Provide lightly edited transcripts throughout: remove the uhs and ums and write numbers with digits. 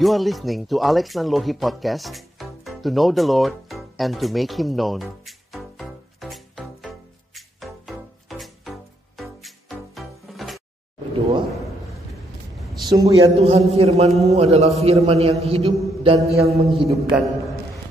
You are listening to Alex Nanlohi Podcast, to know the Lord and to make Him known. Berdoa. Sungguh ya Tuhan, firman-Mu adalah firman yang hidup dan yang menghidupkan.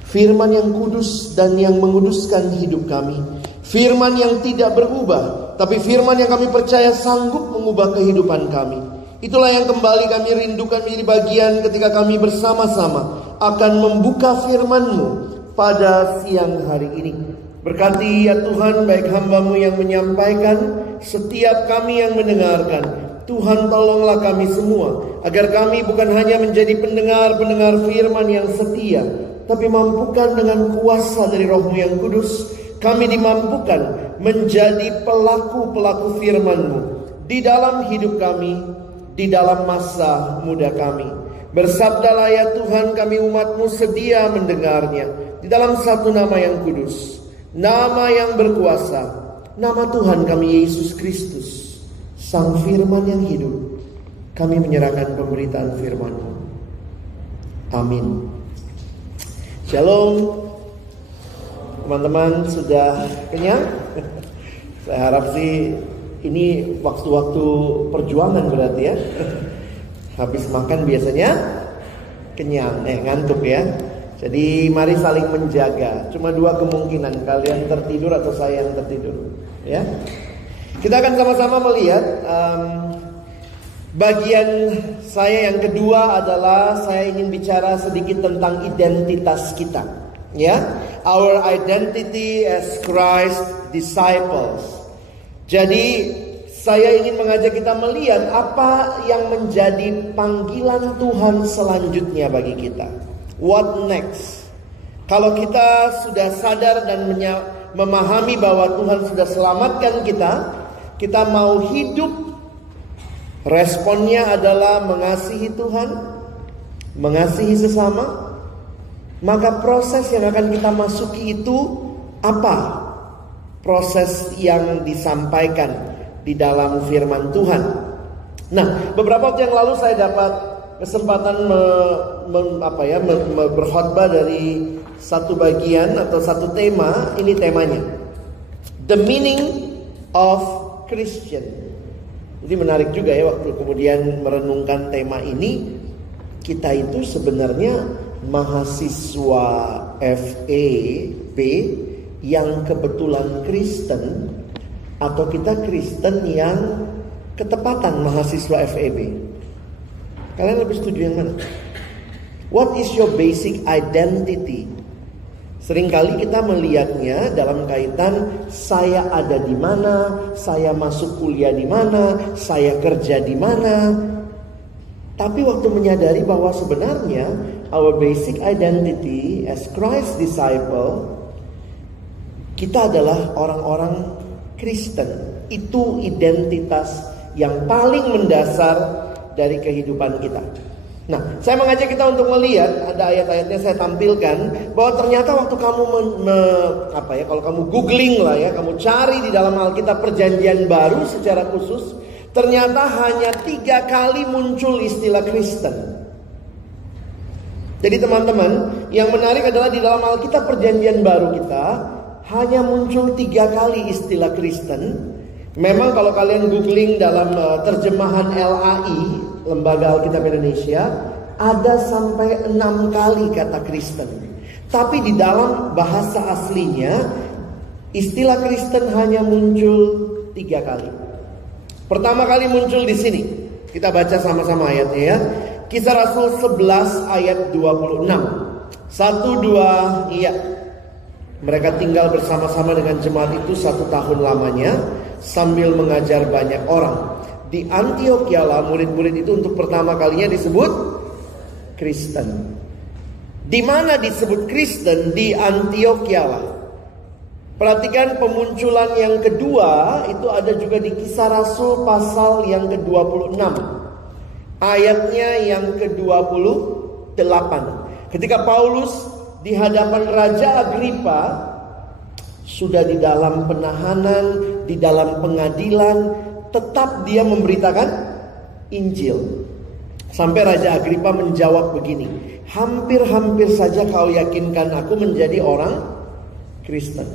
Firman yang kudus dan yang menguduskan hidup kami. Firman yang tidak berubah, tapi firman yang kami percaya sanggup mengubah kehidupan kami. Itulah yang kembali kami rindukan menjadi bagian ketika kami bersama-sama akan membuka firman-Mu pada siang hari ini. Berkati ya Tuhan, baik hamba-Mu yang menyampaikan, setiap kami yang mendengarkan. Tuhan, tolonglah kami semua, agar kami bukan hanya menjadi pendengar-pendengar firman yang setia, tapi mampukan dengan kuasa dari Roh-Mu yang kudus, kami dimampukan menjadi pelaku-pelaku firman-Mu di dalam hidup kami, di dalam masa muda kami. Bersabdalah ya Tuhan, kami umat-Mu sedia mendengarnya, di dalam satu nama yang kudus, nama yang berkuasa, nama Tuhan kami Yesus Kristus, Sang firman yang hidup. Kami menyerahkan pemberitaan firman-Mu. Amin. Shalom. Teman-teman sudah kenyang? Saya harap sih ini waktu-waktu perjuangan berarti ya. Habis makan biasanya kenyang, ngantuk ya. Jadi mari saling menjaga. Cuma dua kemungkinan, kalian tertidur atau saya yang tertidur, ya. Kita akan sama-sama melihat bagian saya yang kedua adalah saya ingin bicara sedikit tentang identitas kita, ya. Our identity as Christ disciples. Jadi saya ingin mengajak kita melihat apa yang menjadi panggilan Tuhan selanjutnya bagi kita. What next? Kalau kita sudah sadar dan memahami bahwa Tuhan sudah selamatkan kita mau hidup, responnya adalah mengasihi Tuhan, mengasihi sesama. Maka proses yang akan kita masuki itu apa? Proses yang disampaikan di dalam firman Tuhan. Nah, beberapa waktu yang lalu saya dapat kesempatan berkhotbah dari satu bagian atau satu tema. Ini temanya, The Meaning of Christian. Jadi menarik juga ya, waktu kemudian merenungkan tema ini, kita itu sebenarnya mahasiswa FEB yang kebetulan Kristen, atau kita Kristen yang ketepatan mahasiswa FEB. Kalian lebih setuju yang mana? What is your basic identity? Seringkali kita melihatnya dalam kaitan saya ada di mana, saya masuk kuliah di mana, saya kerja di mana. Tapi waktu menyadari bahwa sebenarnya our basic identity as Christ disciple, kita adalah orang-orang Kristen. Itu identitas yang paling mendasar dari kehidupan kita. Nah, saya mengajak kita untuk melihat, ada ayat-ayatnya saya tampilkan, bahwa ternyata waktu kamu kalau kamu googling lah ya, kamu cari di dalam Alkitab Perjanjian Baru secara khusus, ternyata hanya 3 kali muncul istilah Kristen. Jadi teman-teman, yang menarik adalah di dalam Alkitab Perjanjian Baru kita hanya muncul 3 kali istilah Kristen. Memang kalau kalian googling dalam terjemahan LAI, Lembaga Alkitab Indonesia, ada sampai 6 kali kata Kristen. Tapi di dalam bahasa aslinya, istilah Kristen hanya muncul 3 kali. Pertama kali muncul di sini. Kita baca sama-sama ayatnya ya. Kisah Rasul 11 ayat 26. 1, 2, iya. Mereka tinggal bersama-sama dengan jemaat itu 1 tahun lamanya, sambil mengajar banyak orang. Di Antiokhia lah murid-murid itu untuk pertama kalinya disebut Kristen. Di mana disebut Kristen? Di Antiokhia lah. Perhatikan pemunculan yang kedua itu ada juga di Kisah Rasul pasal yang ke-26. Ayatnya yang ke-28. Ketika Paulus di hadapan Raja Agripa, sudah di dalam penahanan, di dalam pengadilan, tetap dia memberitakan Injil. Sampai Raja Agripa menjawab begini, hampir-hampir saja kau yakinkan aku menjadi orang Kristen.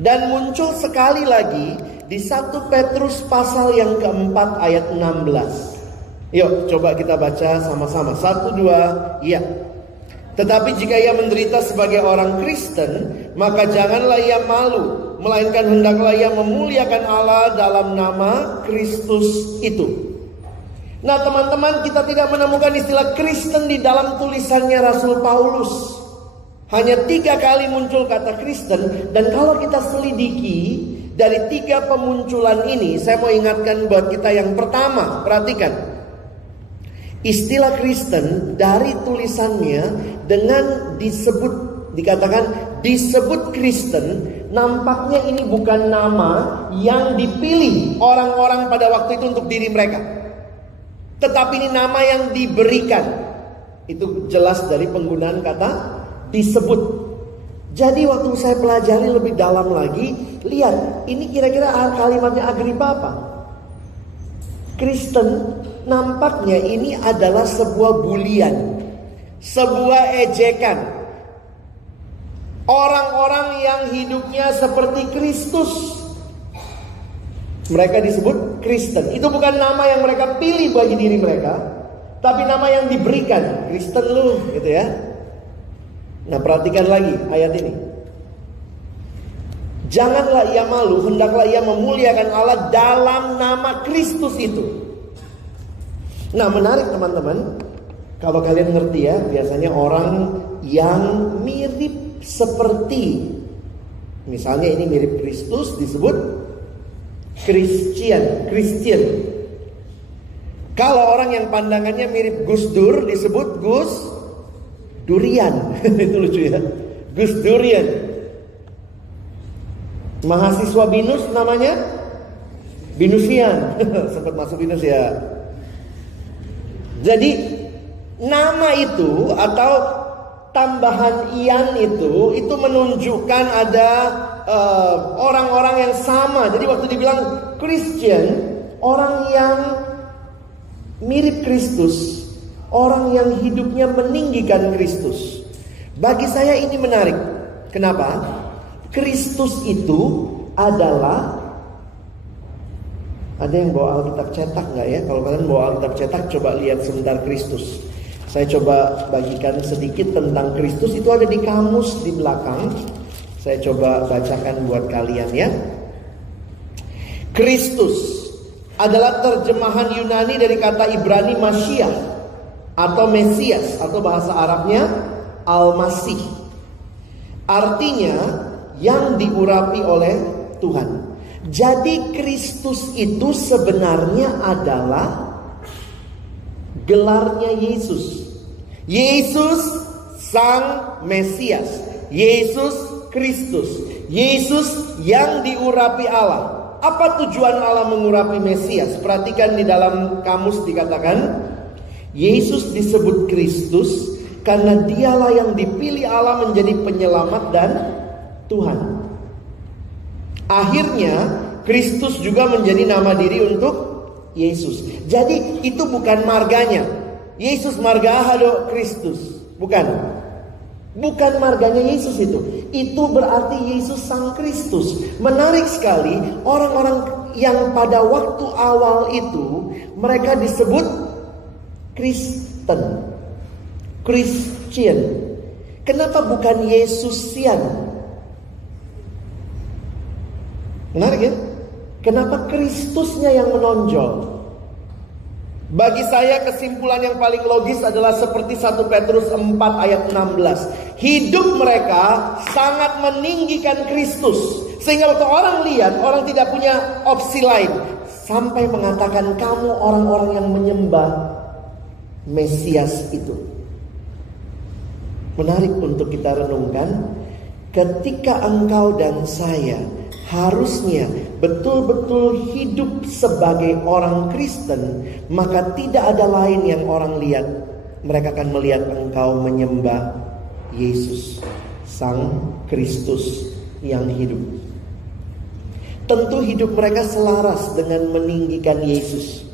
Dan muncul sekali lagi di 1 Petrus pasal yang keempat ayat 16. Yuk coba kita baca sama-sama. 1, 2, iya. Tetapi jika ia menderita sebagai orang Kristen, maka janganlah ia malu, melainkan hendaklah ia memuliakan Allah dalam nama Kristus itu. Nah teman-teman, kita tidak menemukan istilah Kristen di dalam tulisannya Rasul Paulus. Hanya 3 kali muncul kata Kristen. Dan kalau kita selidiki dari 3 pemunculan ini, saya mau ingatkan buat kita yang pertama, perhatikan. Istilah Kristen dari tulisannya dengan dikatakan disebut Kristen, nampaknya ini bukan nama yang dipilih orang-orang pada waktu itu untuk diri mereka. Tetapi ini nama yang diberikan. Itu jelas dari penggunaan kata disebut. Jadi waktu saya pelajari lebih dalam lagi, lihat ini kira-kira kalimatnya Agripa apa? Kristen, nampaknya ini adalah sebuah bulian, sebuah ejekan. Orang-orang yang hidupnya seperti Kristus, mereka disebut Kristen. Itu bukan nama yang mereka pilih bagi diri mereka, tapi nama yang diberikan. Kristen lu, gitu ya. Nah perhatikan lagi ayat ini. Janganlah ia malu, hendaklah ia memuliakan Allah dalam nama Kristus itu. Nah menarik teman-teman, kalau kalian ngerti ya, biasanya orang yang mirip seperti, misalnya ini mirip Kristus disebut Christian. Kalau orang yang pandangannya mirip Gus Dur disebut Gus Durian. Itu lucu ya, Gus Durian. Mahasiswa Binus namanya Binusian. Sempat masuk Binus ya. Jadi nama itu atau tambahan ian itu menunjukkan ada orang-orang yang sama. Jadi waktu dibilang Christian, orang yang mirip Kristus, orang yang hidupnya meninggikan Kristus. Bagi saya ini menarik. Kenapa? Kristus itu adalah, ada yang bawa Alkitab cetak nggak ya? Kalau kalian bawa Alkitab cetak, coba lihat sebentar Kristus. Saya coba bagikan sedikit tentang Kristus. Itu ada di kamus di belakang. Saya coba bacakan buat kalian ya. Kristus adalah terjemahan Yunani dari kata Ibrani Mashiach atau Mesias, atau bahasa Arabnya Al-Masih. Artinya yang diurapi oleh Tuhan. Jadi Kristus itu sebenarnya adalah gelarnya Yesus. Yesus Sang Mesias, Yesus Kristus, Yesus yang diurapi Allah. Apa tujuan Allah mengurapi Mesias? Perhatikan di dalam kamus dikatakan Yesus disebut Kristus karena dialah yang dipilih Allah menjadi penyelamat dan Tuhan. Akhirnya Kristus juga menjadi nama diri untuk Yesus. Jadi itu bukan marganya. Yesus marga hado Kristus. Bukan marganya Yesus itu. Itu berarti Yesus Sang Kristus. Menarik sekali, orang-orang yang pada waktu awal itu mereka disebut Kristen, Christian. Kenapa bukan Yesusian? Menarik ya? Kenapa Kristusnya yang menonjol? Bagi saya kesimpulan yang paling logis adalah seperti 1 Petrus 4 ayat 16. Hidup mereka sangat meninggikan Kristus. Sehingga waktu orang lihat, orang tidak punya opsi lain. Sampai mengatakan kamu orang-orang yang menyembah Mesias itu. Menarik untuk kita renungkan. Ketika engkau dan saya harusnya betul-betul hidup sebagai orang Kristen, maka tidak ada lain yang orang lihat. Mereka akan melihat engkau menyembah Yesus, Sang Kristus yang hidup. Tentu hidup mereka selaras dengan meninggikan Yesus.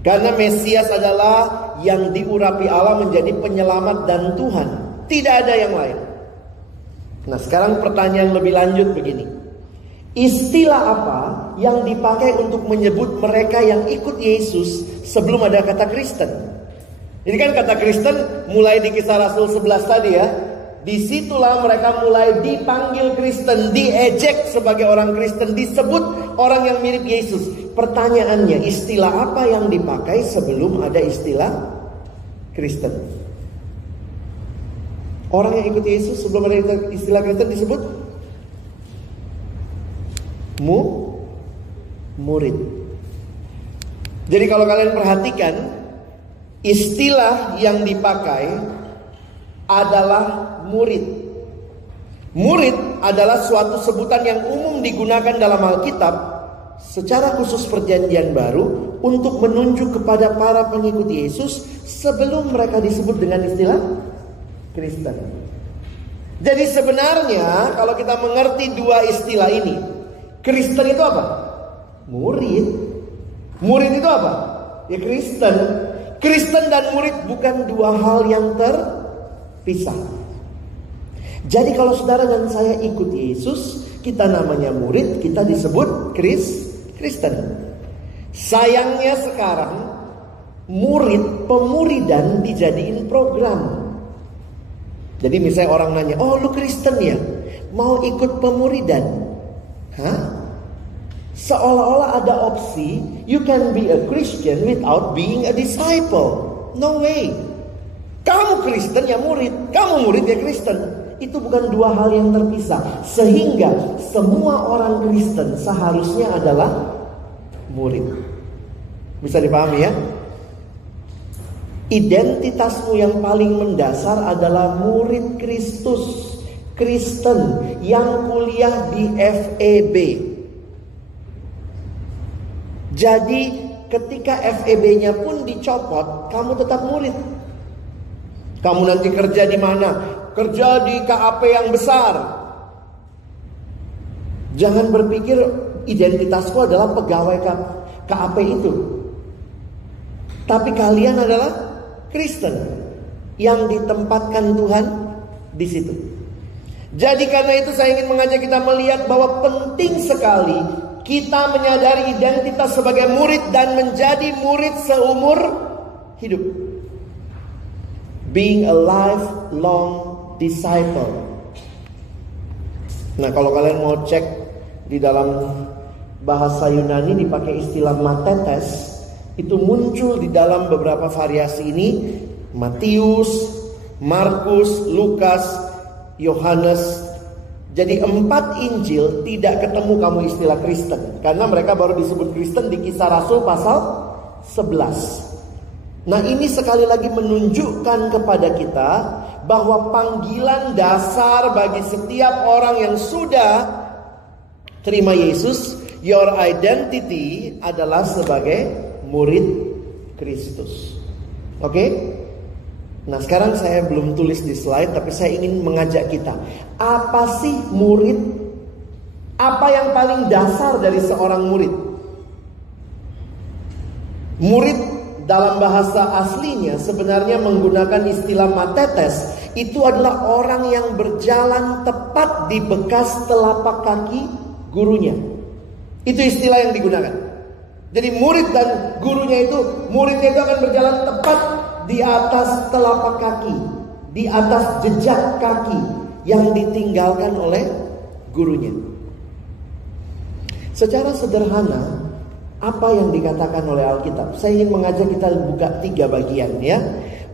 Karena Mesias adalah yang diurapi Allah menjadi penyelamat dan Tuhan. Tidak ada yang lain. Nah, sekarang pertanyaan lebih lanjut begini. Istilah apa yang dipakai untuk menyebut mereka yang ikut Yesus sebelum ada kata Kristen? Ini kan kata Kristen mulai di Kisah Rasul 11 tadi ya. Disitulah mereka mulai dipanggil Kristen, diejek sebagai orang Kristen, disebut orang yang mirip Yesus. Pertanyaannya, istilah apa yang dipakai sebelum ada istilah Kristen? Orang yang ikut Yesus sebelum ada istilah Kristen disebut murid. Jadi kalau kalian perhatikan, istilah yang dipakai adalah murid. Murid adalah suatu sebutan yang umum digunakan dalam Alkitab, secara khusus Perjanjian Baru, untuk menunjuk kepada para pengikut Yesus sebelum mereka disebut dengan istilah Kristen. Jadi sebenarnya kalau kita mengerti dua istilah ini, Kristen itu apa? Murid. Murid itu apa? Ya Kristen. Kristen dan murid bukan dua hal yang terpisah. Jadi kalau saudara dan saya ikut Yesus, kita namanya murid, kita disebut Kristen. Sayangnya sekarang pemuridan dijadiin program. Jadi misalnya orang nanya, "Oh, lu Kristen ya? Mau ikut pemuridan?" Hah? Seolah-olah ada opsi you can be a Christian without being a disciple. No way. Kamu Kristen ya murid, kamu murid ya Kristen. Itu bukan dua hal yang terpisah. Sehingga semua orang Kristen seharusnya adalah murid. Bisa dipahami ya? Identitasmu yang paling mendasar adalah murid Kristus, Kristen yang kuliah di FEB. Jadi ketika FEB-nya pun dicopot, kamu tetap murid. Kamu nanti kerja di mana? Kerja di KAP yang besar. Jangan berpikir identitasku adalah pegawai KAP itu. Tapi kalian adalah Kristen yang ditempatkan Tuhan di situ. Jadi karena itu saya ingin mengajak kita melihat bahwa penting sekali kita menyadari identitas sebagai murid dan menjadi murid seumur hidup. Being a lifelong disciple. Nah, kalau kalian mau cek di dalam bahasa Yunani dipakai istilah matetes. Itu muncul di dalam beberapa variasi ini. Matius, Markus, Lukas, Yohanes. Jadi 4 Injil tidak ketemu kamu istilah Kristen. Karena mereka baru disebut Kristen di Kisah Rasul pasal 11. Nah, ini sekali lagi menunjukkan kepada kita bahwa panggilan dasar bagi setiap orang yang sudah terima Yesus, your identity adalah sebagai murid Kristus. Oke? Nah, sekarang saya belum tulis di slide, tapi saya ingin mengajak kita. Apa sih murid? Apa yang paling dasar dari seorang murid? Murid dalam bahasa aslinya sebenarnya menggunakan istilah matetes. Itu adalah orang yang berjalan tepat di bekas telapak kaki gurunya. Itu istilah yang digunakan. Jadi murid dan gurunya itu, muridnya itu akan berjalan tepat di atas telapak kaki, di atas jejak kaki yang ditinggalkan oleh gurunya. Secara sederhana, apa yang dikatakan oleh Alkitab? Saya ingin mengajak kita buka 3 bagian ya.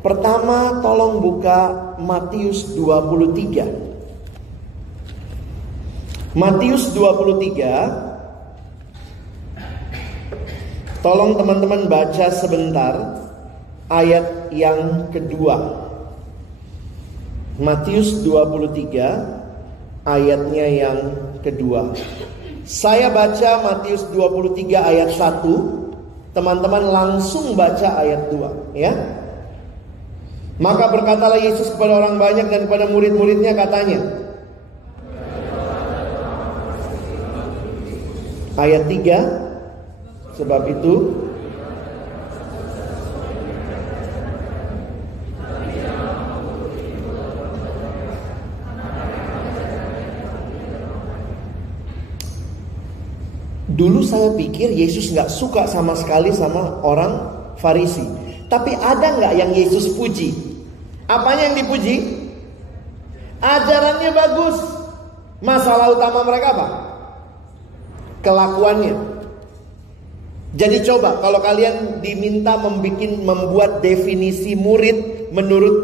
Pertama, tolong buka Matius 23. Matius 23. Tolong teman-teman baca sebentar ayat yang kedua. Matius 23 ayatnya yang kedua. Saya baca Matius 23 ayat 1. Teman-teman langsung baca ayat 2 ya. Maka berkatalah Yesus kepada orang banyak dan kepada murid-muridnya katanya. Ayat 3. Sebab itu Dulu saya pikir Yesus gak suka sama sekali sama orang Farisi. Tapi ada gak yang Yesus puji? Apanya yang dipuji? Ajarannya bagus. Masalah utama mereka apa? Kelakuannya. Jadi coba kalau kalian diminta membuat definisi murid menurut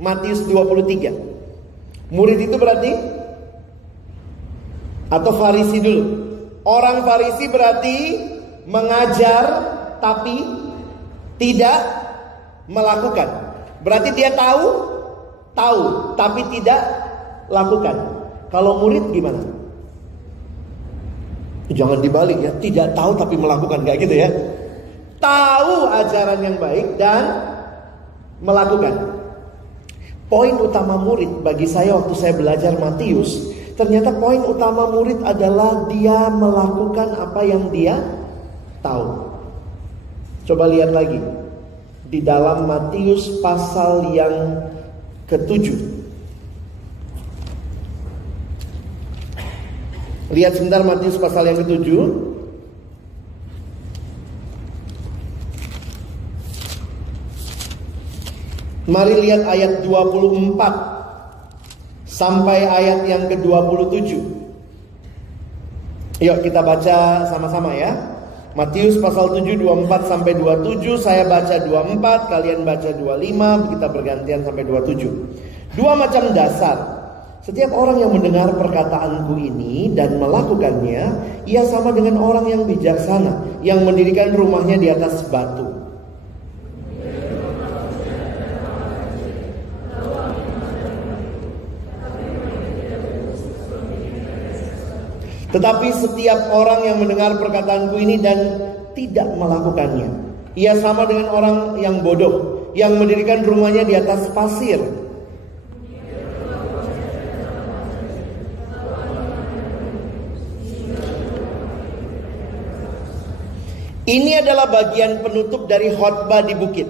Matius 23. Murid itu berarti? Atau Farisi dulu? Orang Farisi berarti mengajar tapi tidak melakukan. Berarti dia tahu tapi tidak lakukan. Kalau murid gimana? Jangan dibalik ya, tidak tahu tapi melakukan, kayak gitu ya. Tahu ajaran yang baik dan melakukan. Poin utama murid bagi saya waktu saya belajar Matius, ternyata poin utama murid adalah dia melakukan apa yang dia tahu. Coba lihat lagi di dalam Matius pasal yang ke-7. Lihat sebentar Matius pasal yang ke-7. Mari lihat ayat 24 sampai ayat yang ke-27. Yuk kita baca sama-sama ya. Matius pasal 7 24 sampai 27. Saya baca 24, kalian baca 25, kita bergantian sampai 27. Dua macam dasar. Setiap orang yang mendengar perkataanku ini dan melakukannya, ia sama dengan orang yang bijaksana, yang mendirikan rumahnya di atas batu. Tetapi setiap orang yang mendengar perkataanku ini dan tidak melakukannya, ia sama dengan orang yang bodoh, yang mendirikan rumahnya di atas pasir. Ini adalah bagian penutup dari khotbah di bukit.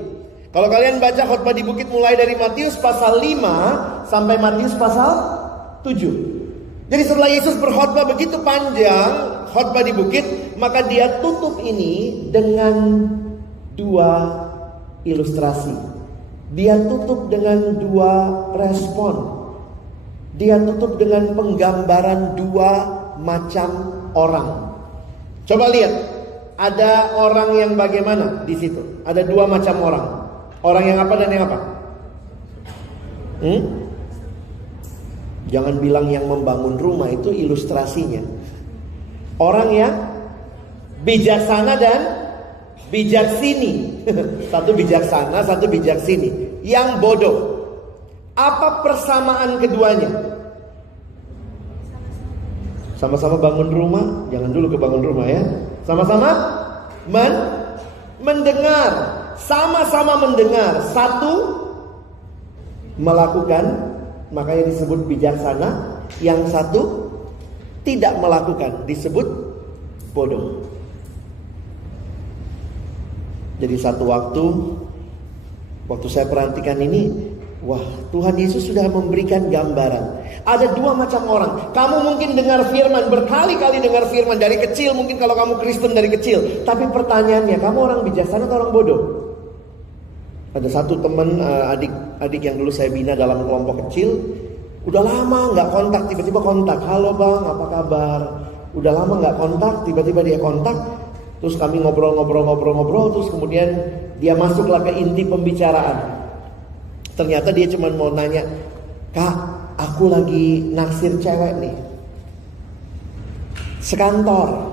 Kalau kalian baca khotbah di bukit mulai dari Matius pasal 5 sampai Matius pasal 7. Jadi setelah Yesus berkhotbah begitu panjang, khotbah di bukit, maka dia tutup ini dengan dua ilustrasi. Dia tutup dengan dua respon. Dia tutup dengan penggambaran dua macam orang. Coba lihat. Ada orang yang bagaimana di situ? Ada dua macam orang. Orang yang apa dan yang apa? Jangan bilang yang membangun rumah, itu ilustrasinya. Orang yang bijaksana dan bijaksini. Satu bijaksana, satu bijaksini. Yang bodoh. Apa persamaan keduanya? Sama-sama bangun rumah. Jangan dulu ke bangun rumah ya. Sama-sama mendengar. Sama-sama mendengar. Satu melakukan, makanya disebut bijaksana. Yang satu tidak melakukan, disebut bodoh. Jadi satu waktu saya perhatikan ini, wah, Tuhan Yesus sudah memberikan gambaran. Ada dua macam orang. Kamu mungkin dengar firman, berkali-kali dengar firman dari kecil. Mungkin kalau kamu Kristen dari kecil. Tapi pertanyaannya, kamu orang bijaksana atau orang bodoh? Ada satu teman adik yang dulu saya bina dalam kelompok kecil. Udah lama gak kontak, tiba-tiba kontak. Halo bang, apa kabar? Udah lama gak kontak, tiba-tiba dia kontak. Terus kami ngobrol. Terus kemudian dia masuklah ke inti pembicaraan. Ternyata dia cuma mau nanya, Kak, aku lagi naksir cewek nih, sekantor,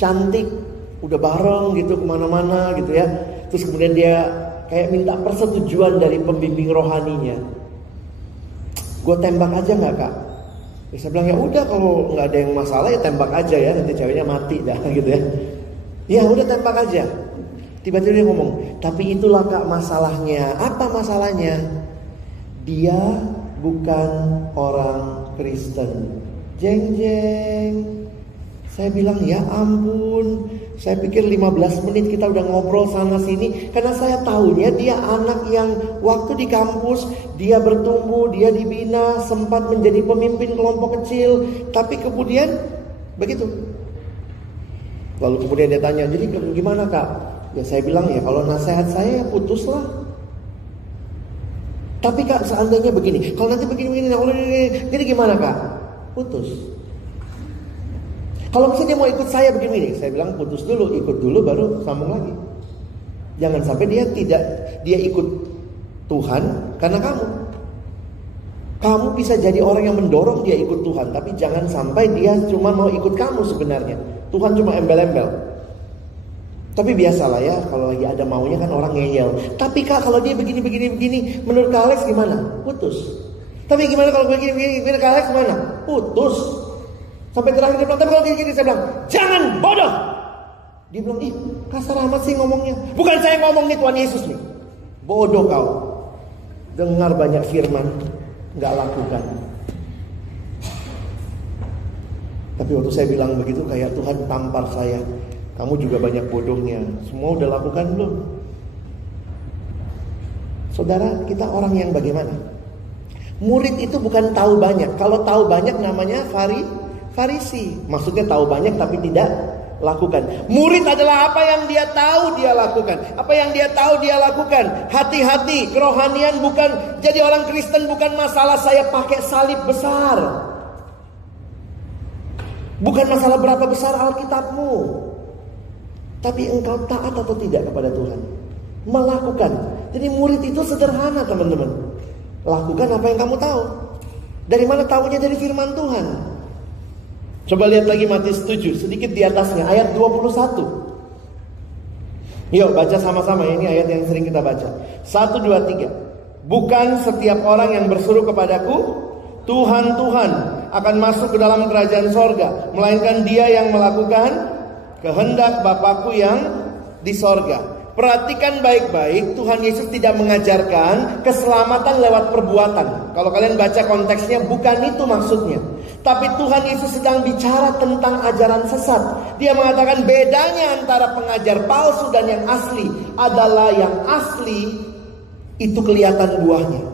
cantik, udah bareng gitu kemana-mana gitu ya. Terus kemudian dia kayak minta persetujuan dari pembimbing rohaninya. Gue tembak aja nggak kak? Saya bilang ya udah, kalau nggak ada yang masalah ya tembak aja ya, nanti ceweknya mati dah gitu ya. Ya udah tembak aja. Tiba-tiba dia ngomong, tapi itulah kak masalahnya. Apa masalahnya? Dia bukan orang Kristen. Jeng. Saya bilang ya ampun. Saya pikir 15 menit kita udah ngobrol sana sini. Karena saya tahunya dia anak yang waktu di kampus dia bertumbuh, dia dibina, sempat menjadi pemimpin kelompok kecil. Tapi kemudian begitu. Lalu kemudian dia tanya, jadi gimana Kak? Ya saya bilang, ya kalau nasihat saya ya putuslah. Tapi Kak seandainya begini, kalau nanti begini, jadi gimana Kak? Putus. Kalau misalnya dia mau ikut saya begini, saya bilang putus dulu, ikut dulu baru sambung lagi. Jangan sampai dia ikut Tuhan karena kamu. Kamu bisa jadi orang yang mendorong dia ikut Tuhan, tapi jangan sampai dia cuma mau ikut kamu sebenarnya. Tuhan cuma embel-embel. Tapi biasalah ya, kalau lagi ada maunya kan orang ngeyel. Tapi Kak kalau dia begini, menurut Kak Alex gimana? Putus. Tapi gimana kalau begini, Kak Alex gimana? Putus. Sampai terakhir dia bilang, tapi kalau gini, saya bilang, jangan bodoh. Dia bilang, ih kasar amat sih ngomongnya. Bukan saya ngomong nih, Tuhan Yesus nih. Bodoh kau. Dengar banyak firman, gak lakukan. Tapi waktu saya bilang begitu, kayak Tuhan tampar saya. Kamu juga banyak bodohnya. Semua udah lakukan belum? Saudara, kita orang yang bagaimana? Murid itu bukan tahu banyak. Kalau tahu banyak namanya Farisi. Maksudnya tahu banyak tapi tidak lakukan. Murid adalah apa yang dia tahu dia lakukan. Apa yang dia tahu dia lakukan. Hati-hati, kerohanian bukan, jadi orang Kristen bukan masalah saya pakai salib besar. Bukan masalah berapa besar Alkitabmu. Tapi engkau taat atau tidak kepada Tuhan. Melakukan. Jadi murid itu sederhana teman-teman. Lakukan apa yang kamu tahu. Dari mana tahunya? Dari firman Tuhan. Coba lihat lagi Matius 7, sedikit di atasnya, ayat 21. Yuk baca sama-sama, ini ayat yang sering kita baca. 1, 2, 3. Bukan setiap orang yang berseru kepadaku, Tuhan, Tuhan, akan masuk ke dalam kerajaan sorga, melainkan dia yang melakukan kehendak Bapakku yang di sorga. Perhatikan baik-baik, Tuhan Yesus tidak mengajarkan keselamatan lewat perbuatan. Kalau kalian baca konteksnya, bukan itu maksudnya. Tapi Tuhan Yesus sedang bicara tentang ajaran sesat. Dia mengatakan bedanya antara pengajar palsu dan yang asli adalah yang asli itu kelihatan buahnya.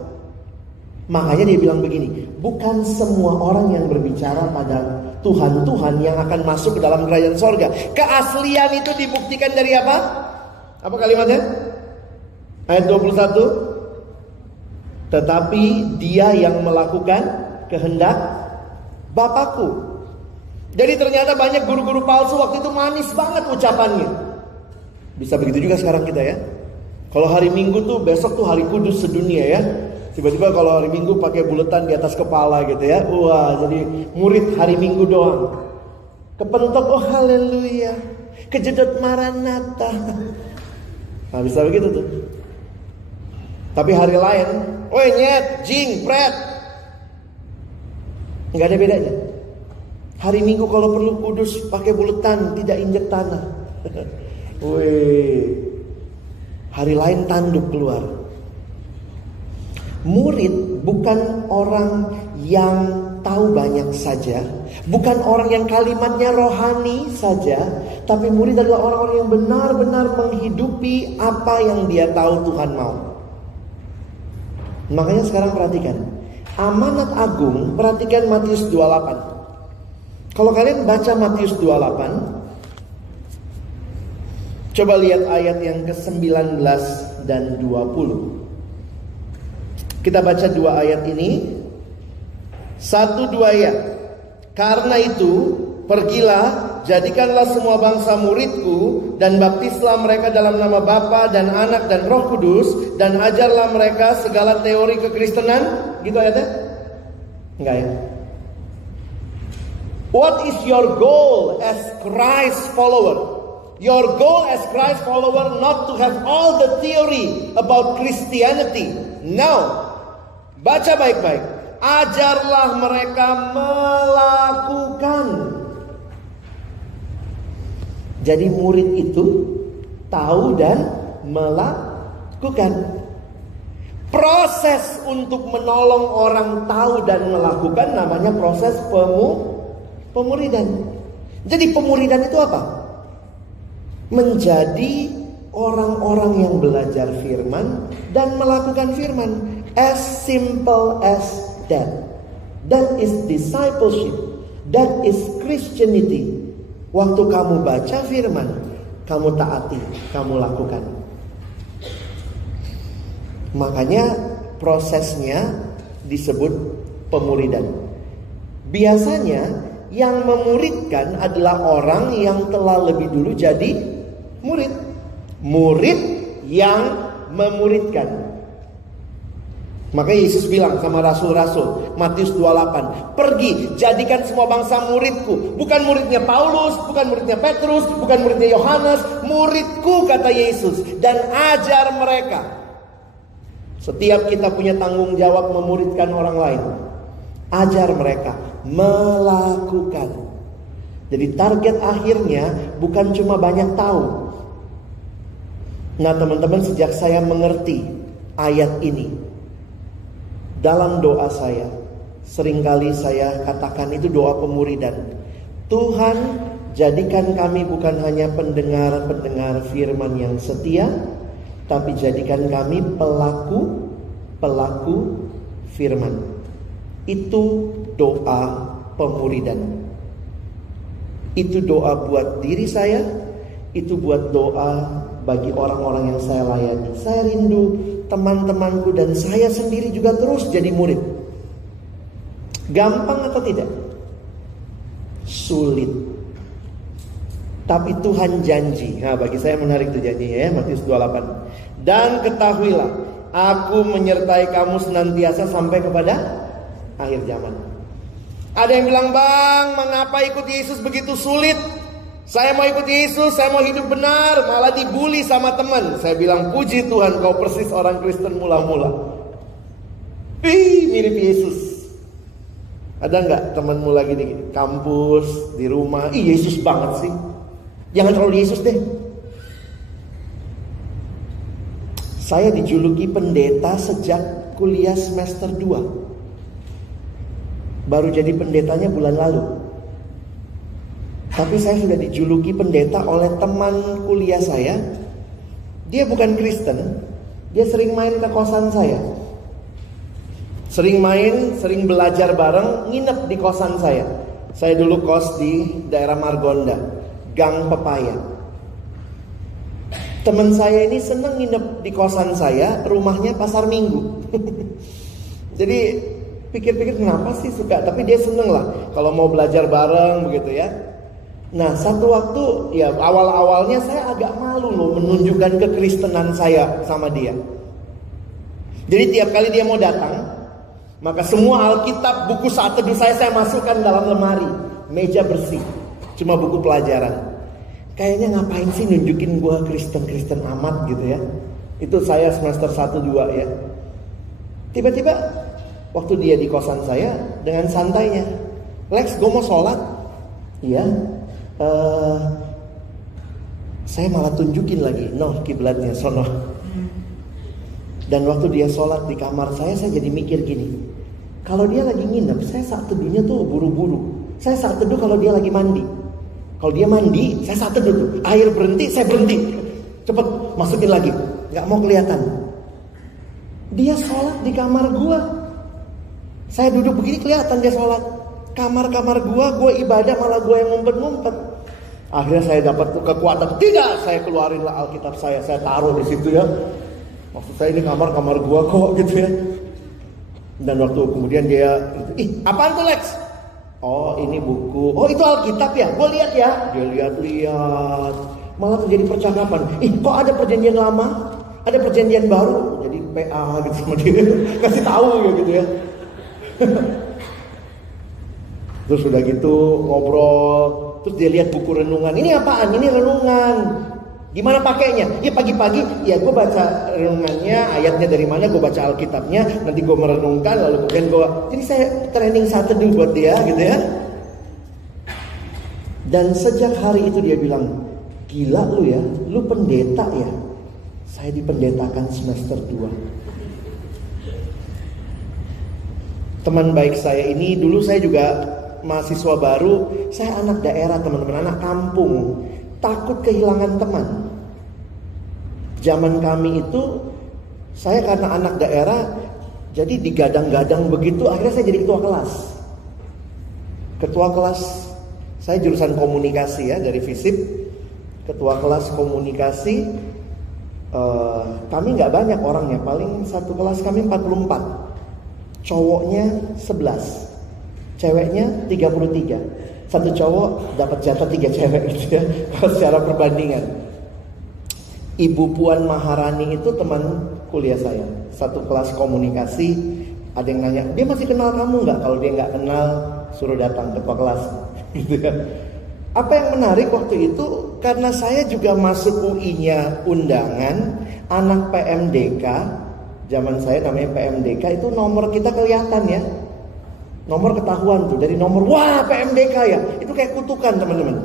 Makanya dia bilang begini, bukan semua orang yang berbicara pada Tuhan yang akan masuk ke dalam kerajaan sorga. Keaslian itu dibuktikan dari apa? Apa kalimatnya? Ayat 21. Tetapi dia yang melakukan kehendak Bapakku. Jadi ternyata banyak guru-guru palsu waktu itu manis banget ucapannya. Bisa begitu juga sekarang kita ya. Kalau hari Minggu tuh besok tuh hari kudus sedunia ya. Tiba-tiba kalau hari Minggu pakai buletan di atas kepala gitu ya. Wah, jadi murid hari Minggu doang. Kepentok, oh haleluya. Kejedot Maranatha. Nah bisa begitu tuh. Tapi hari lain, woi nyet, jing, pret. Nggak ada bedanya. Hari Minggu kalau perlu kudus pakai buletan, tidak injek tanah. Woi. Hari lain tanduk keluar. Murid bukan orang yang tahu banyak saja, bukan orang yang kalimatnya rohani saja, tapi murid adalah orang-orang yang benar-benar menghidupi apa yang dia tahu Tuhan mau. Makanya sekarang perhatikan, amanat agung, perhatikan Matius 28. Kalau kalian baca Matius 28, coba lihat ayat yang ke-19 dan 20. Kita baca dua ayat ini. 1, 2 ayat. Karena itu, pergilah, jadikanlah semua bangsa muridku, dan baptislah mereka dalam nama Bapa dan Anak dan Roh Kudus, dan ajarlah mereka segala teori kekristenan. Gitu ayatnya? Enggak ya? What is your goal as Christ follower? Your goal as Christ follower not to have all the theory about Christianity. No. Baca baik-baik. Ajarlah mereka melakukan. Jadi murid itu tahu dan melakukan. Proses untuk menolong orang tahu dan melakukan namanya proses pemuridan. Jadi pemuridan itu apa? Menjadi orang-orang yang belajar firman dan melakukan firman. As simple as that. That is discipleship. That is Christianity. Waktu kamu baca firman, kamu taati, kamu lakukan. Makanya prosesnya disebut pemuridan. Biasanya yang memuridkan adalah orang yang telah lebih dulu jadi murid. Murid yang memuridkan. Maka Yesus bilang sama rasul-rasul, Matius 28, pergi jadikan semua bangsa muridku. Bukan muridnya Paulus, bukan muridnya Petrus, bukan muridnya Yohanes, muridku kata Yesus. Dan ajar mereka. Setiap kita punya tanggung jawab memuridkan orang lain. Ajar mereka melakukan. Jadi target akhirnya bukan cuma banyak tahu. Nah teman-teman, sejak saya mengerti ayat ini, dalam doa saya, seringkali saya katakan itu doa pemuridan. Tuhan, jadikan kami bukan hanya pendengar-pendengar firman yang setia, tapi jadikan kami pelaku firman. Itu doa pemuridan. Itu doa buat diri saya, itu buat doa bagi orang-orang yang saya layani. Saya rindu teman-temanku dan saya sendiri juga terus jadi murid. Gampang atau tidak? Sulit. Tapi Tuhan janji. Nah, bagi saya menarik itu janjinya ya, Matius 28. Dan ketahuilah, aku menyertai kamu senantiasa sampai kepada akhir zaman. Ada yang bilang, bang, mengapa ikut Yesus begitu sulit? Saya mau ikut Yesus, saya mau hidup benar, malah dibully sama teman. Saya bilang, puji Tuhan, kau persis orang Kristen mula-mula. Mirip Yesus. Ada nggak temanmu lagi di kampus, di rumah, Yesus banget sih. Jangan terlalu Yesus deh. Saya dijuluki pendeta sejak kuliah semester 2. Baru jadi pendetanya bulan lalu. Tapi saya sudah dijuluki pendeta oleh teman kuliah saya. Dia bukan Kristen. Dia sering main ke kosan saya. Sering main, sering belajar bareng, nginep di kosan saya. Saya dulu kos di daerah Margonda, Gang Pepaya. Teman saya ini seneng nginep di kosan saya, rumahnya Pasar Minggu. Jadi pikir-pikir kenapa sih suka, tapi dia seneng lah kalau mau belajar bareng begitu ya. Nah satu waktu ya awal-awalnya saya agak malu loh menunjukkan kekristenan saya sama dia. Jadi tiap kali dia mau datang, maka semua Alkitab, buku saat teduh saya masukkan dalam lemari, meja bersih, cuma buku pelajaran. Kayaknya ngapain sih nunjukin gua Kristen-Kristen amat gitu ya. Itu saya semester 1-2 ya. Tiba-tiba waktu dia di kosan saya, dengan santainya, Lex, gue mau sholat. Iya. Saya malah tunjukin lagi, kiblatnya sono. Dan waktu dia sholat di kamar saya jadi mikir gini, kalau dia lagi nginep, saya saat teduhnya tuh buru-buru. Saya saat teduh kalau dia lagi mandi. Kalau dia mandi, saya saat teduh tuh. Air berhenti, saya berhenti. Cepet masukin lagi, nggak mau kelihatan. Dia sholat di kamar gua. Saya duduk begini kelihatan dia sholat. Kamar-kamar gua ibadah malah gua yang ngumpet-ngumpet. Akhirnya saya dapat kekuatan. Tidak, saya keluarinlah Alkitab saya taruh di situ ya. Maksud saya ini kamar-kamar gua kok gitu ya. Dan waktu kemudian dia, apaan tuh Lex? Oh ini buku. Oh itu Alkitab ya? Gua lihat ya. Dia lihat-lihat. Malah terjadi percakapan. Kok ada perjanjian lama? Ada perjanjian baru? Jadi PA gitu sama dia. Kasih tahu ya gitu ya. Terus udah gitu ngobrol. Terus dia lihat buku renungan. Ini apaan? Ini renungan. Gimana pakainya? Ya pagi-pagi ya gue baca renungannya, ayatnya dari mana, gue baca Alkitabnya, nanti gue merenungkan, lalu kemudian gue. Jadi saya training saat teduh buat dia gitu ya. Dan sejak hari itu dia bilang, gila lu ya, lu pendeta ya. Saya dipendetakan semester 2. Teman baik saya ini, dulu saya juga mahasiswa baru. Saya anak daerah teman-teman, anak kampung. Takut kehilangan teman. Zaman kami itu, saya karena anak daerah, jadi digadang-gadang begitu, akhirnya saya jadi ketua kelas. Ketua kelas Saya jurusan komunikasi ya, dari FISIP. Ketua kelas komunikasi. Kami nggak banyak orangnya, paling satu kelas kami 44. Cowoknya 11, ceweknya 33. Satu cowok dapat jatah 3 cewek gitu ya, kalau secara perbandingan. Ibu Puan Maharani itu teman kuliah saya, satu kelas komunikasi. Ada yang nanya, dia masih kenal kamu nggak? Kalau dia nggak kenal, suruh datang ketua kelas gitu ya. Apa yang menarik waktu itu, karena saya juga masuk UI-nya undangan, anak PMDK, zaman saya namanya PMDK, itu nomor kita kelihatan ya. Nomor ketahuan tuh, dari nomor, wah PMDK ya, itu kayak kutukan teman-teman.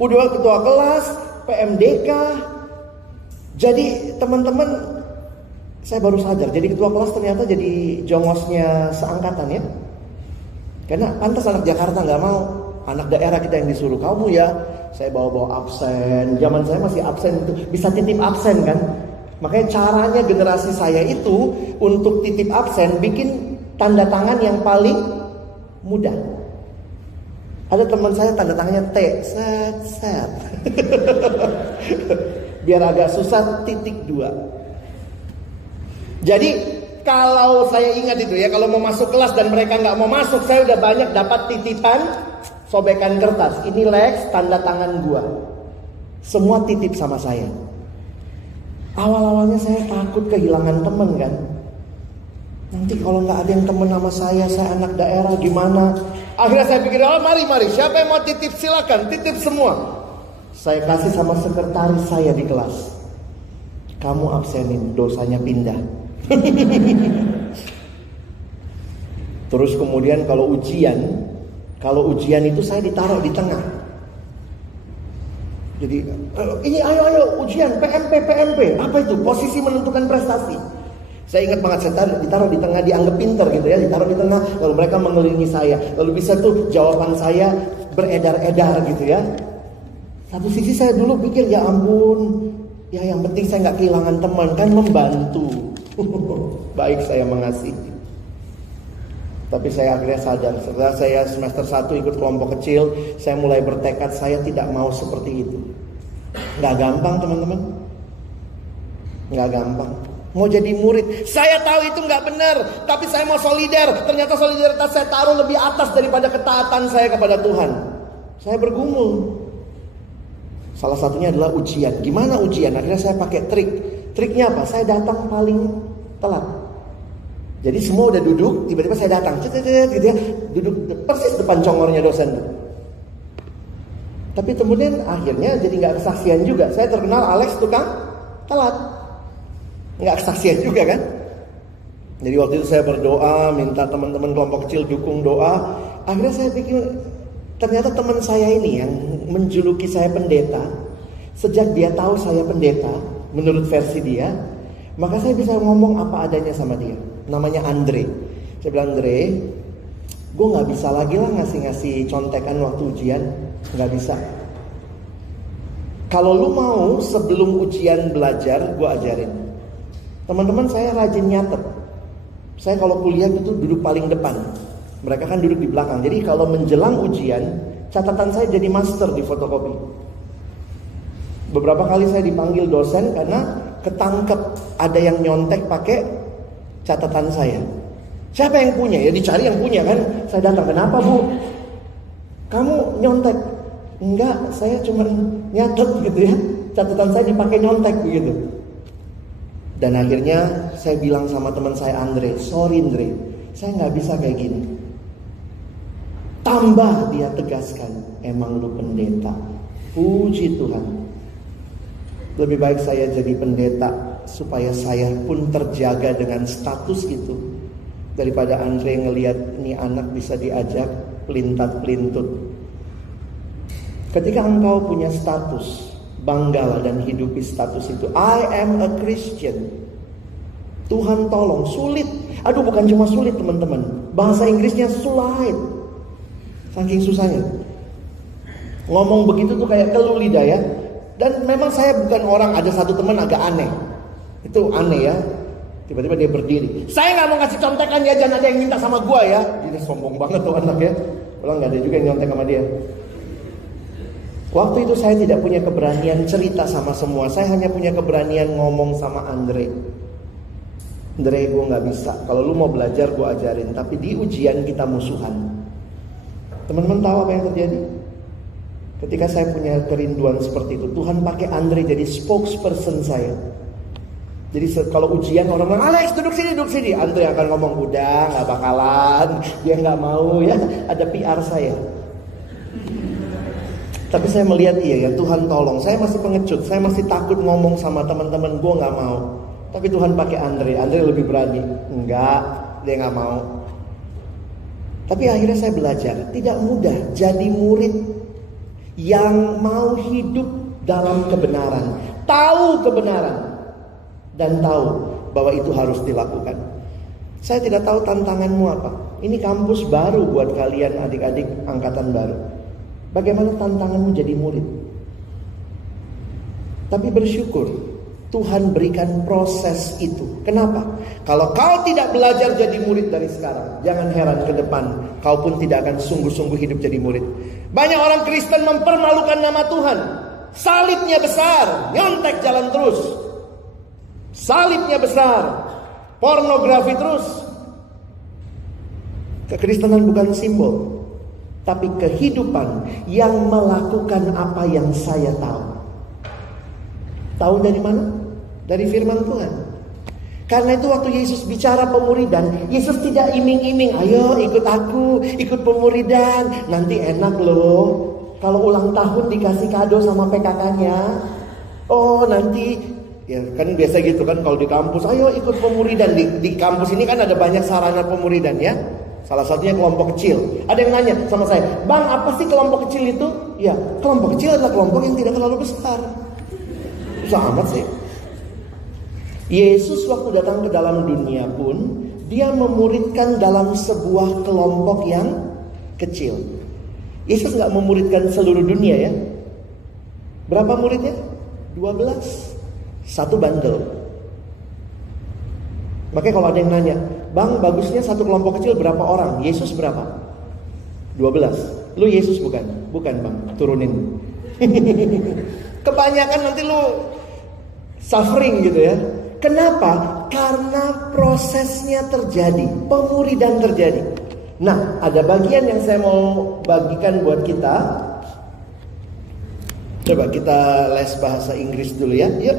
Udah ketua kelas, PMDK. Jadi teman-teman, saya baru sadar, jadi ketua kelas ternyata jadi jongosnya seangkatan ya. Karena pantas anak Jakarta nggak mau. Anak daerah kita yang disuruh, kamu ya, saya bawa-bawa absen. Zaman saya masih absen itu, bisa titip absen kan. Makanya caranya generasi saya itu untuk titip absen, bikin tanda tangan yang paling mudah. Ada teman saya tanda tangannya T, set. Biar agak susah, titik 2. Jadi kalau saya ingat itu ya, kalau mau masuk kelas dan mereka nggak mau masuk, saya udah banyak dapat titipan sobekan kertas. Ini Lex, tanda tangan gua. Semua titip sama saya. Awal-awalnya saya takut kehilangan temen kan. Nanti kalau nggak ada yang temen sama saya anak daerah gimana? Akhirnya saya pikir, oh mari, siapa yang mau titip silakan, titip semua. Saya kasih sama sekretaris saya di kelas. Kamu absenin, dosanya pindah. Terus kemudian kalau ujian itu saya ditaruh di tengah. Jadi ini ayo ujian PMP. Apa itu? Posisi menentukan prestasi. Saya ingat banget, saya ditaruh di tengah, dianggap pinter gitu ya, ditaruh di tengah, lalu mereka mengelilingi saya, lalu bisa tuh jawaban saya beredar-edar gitu ya. Satu sisi saya dulu pikir, ya ampun, ya yang penting saya nggak kehilangan teman, kan membantu. Baik, saya mengasihi. Tapi saya akhirnya sadar, setelah saya semester 1 ikut kelompok kecil, saya mulai bertekad saya tidak mau seperti itu. Nggak gampang teman-teman, nggak gampang. Mau jadi murid, saya tahu itu nggak benar, tapi saya mau solider. Ternyata solidaritas saya taruh lebih atas daripada ketaatan saya kepada Tuhan. Saya bergumul. Salah satunya adalah ujian. Gimana ujian? Akhirnya saya pakai trik. Triknya apa? Saya datang paling telat. Jadi semua udah duduk, tiba-tiba saya datang, gitu ya, duduk persis depan congornya dosen. Tapi kemudian akhirnya jadi nggak kesaksian juga. Saya terkenal Alex tukang telat. Nggak kesaksian juga kan. Jadi waktu itu saya berdoa, minta teman-teman kelompok kecil dukung doa. Akhirnya saya pikir, ternyata teman saya ini yang menjuluki saya pendeta, sejak dia tahu saya pendeta, menurut versi dia, maka saya bisa ngomong apa adanya sama dia. Namanya Andre. Saya bilang, Andre, gue gak bisa lagi lah ngasih contekan waktu ujian. Gak bisa. Kalau lu mau sebelum ujian belajar, gue ajarin. Teman-teman saya rajin nyatet. Saya kalau kuliah itu duduk paling depan. Mereka kan duduk di belakang. Jadi kalau menjelang ujian, catatan saya jadi master di fotokopi. Beberapa kali saya dipanggil dosen karena ketangkep ada yang nyontek pakai catatan saya. Siapa yang punya? Ya dicari yang punya kan. Saya datang, kenapa bu? Kamu nyontek? Enggak, saya cuma nyatet gitu ya. Catatan saya dipakai nyontek begitu. Dan akhirnya saya bilang sama teman saya Andre, sorry Andre, saya nggak bisa kayak gini. Tambah dia tegaskan, emang lu pendeta. Puji Tuhan. Lebih baik saya jadi pendeta supaya saya pun terjaga dengan status itu, daripada Andre ngelihat ini anak bisa diajak pelintat-pelintut. Ketika engkau punya status, banggalah dan hidupi status itu. I am a Christian. Tuhan tolong. Sulit. Aduh, bukan cuma sulit teman-teman. Bahasa Inggrisnya sulit. Saking susahnya. Ngomong begitu tuh kayak keluh lidah ya. Dan memang saya bukan orang, ada satu teman agak aneh. Itu aneh ya. Tiba-tiba dia berdiri. Saya gak mau ngasih contekan ya, jangan ada yang minta sama gua ya. Jadi sombong banget tuh anak ya. Padahal gak ada juga yang nyontek sama dia. Waktu itu saya tidak punya keberanian cerita sama semua. Saya hanya punya keberanian ngomong sama Andre. Andre, gue gak bisa. Kalau lu mau belajar gue ajarin. Tapi di ujian kita musuhan. Teman-teman tahu apa yang terjadi? Ketika saya punya kerinduan seperti itu, Tuhan pakai Andre jadi spokesperson saya. Jadi kalau ujian orang bilang, Alex duduk sini. Andre akan ngomong, udah gak bakalan. Dia gak mau ya. Ada PR saya. Tapi saya melihat iya ya, Tuhan tolong. Saya masih pengecut, saya masih takut ngomong sama teman-teman, gue gak mau. Tapi Tuhan pakai Andre lebih berani. Enggak, dia gak mau. Tapi akhirnya saya belajar, tidak mudah jadi murid yang mau hidup dalam kebenaran, tahu kebenaran, dan tahu bahwa itu harus dilakukan. Saya tidak tahu tantanganmu apa. Ini kampus baru buat kalian adik-adik angkatan baru. Bagaimana tantanganmu jadi murid? Tapi bersyukur Tuhan berikan proses itu. Kenapa? Kalau kau tidak belajar jadi murid dari sekarang, jangan heran ke depan kau pun tidak akan sungguh-sungguh hidup jadi murid. Banyak orang Kristen mempermalukan nama Tuhan. Salibnya besar, nyontek jalan terus. Salibnya besar, pornografi terus. Kekristenan bukan simbol, tapi kehidupan yang melakukan apa yang saya tahu. Tahu dari mana? Dari firman Tuhan. Karena itu waktu Yesus bicara pemuridan, Yesus tidak iming-iming, ayo ikut aku, ikut pemuridan, nanti enak loh. Kalau ulang tahun dikasih kado sama PKK-nya. Oh nanti, ya kan biasa gitu kan kalau di kampus, ayo ikut pemuridan. Di kampus ini kan ada banyak sarana pemuridan ya. Salah satunya kelompok kecil. Ada yang nanya sama saya, Bang apa sih kelompok kecil itu? Ya kelompok kecil adalah kelompok yang tidak terlalu besar. Susah amat sih. Yesus waktu datang ke dalam dunia pun, dia memuridkan dalam sebuah kelompok yang kecil. Yesus gak memuridkan seluruh dunia ya. Berapa muridnya? 12. Satu bandel. Makanya kalau ada yang nanya, Bang bagusnya satu kelompok kecil berapa orang? Yesus berapa? 12. Lu Yesus bukan? Bukan bang, turunin. Kebanyakan nanti lu suffering gitu ya. Kenapa? Karena prosesnya terjadi, pemuridan terjadi. Nah, ada bagian yang saya mau bagikan buat kita. Coba kita les bahasa Inggris dulu ya. Yuk,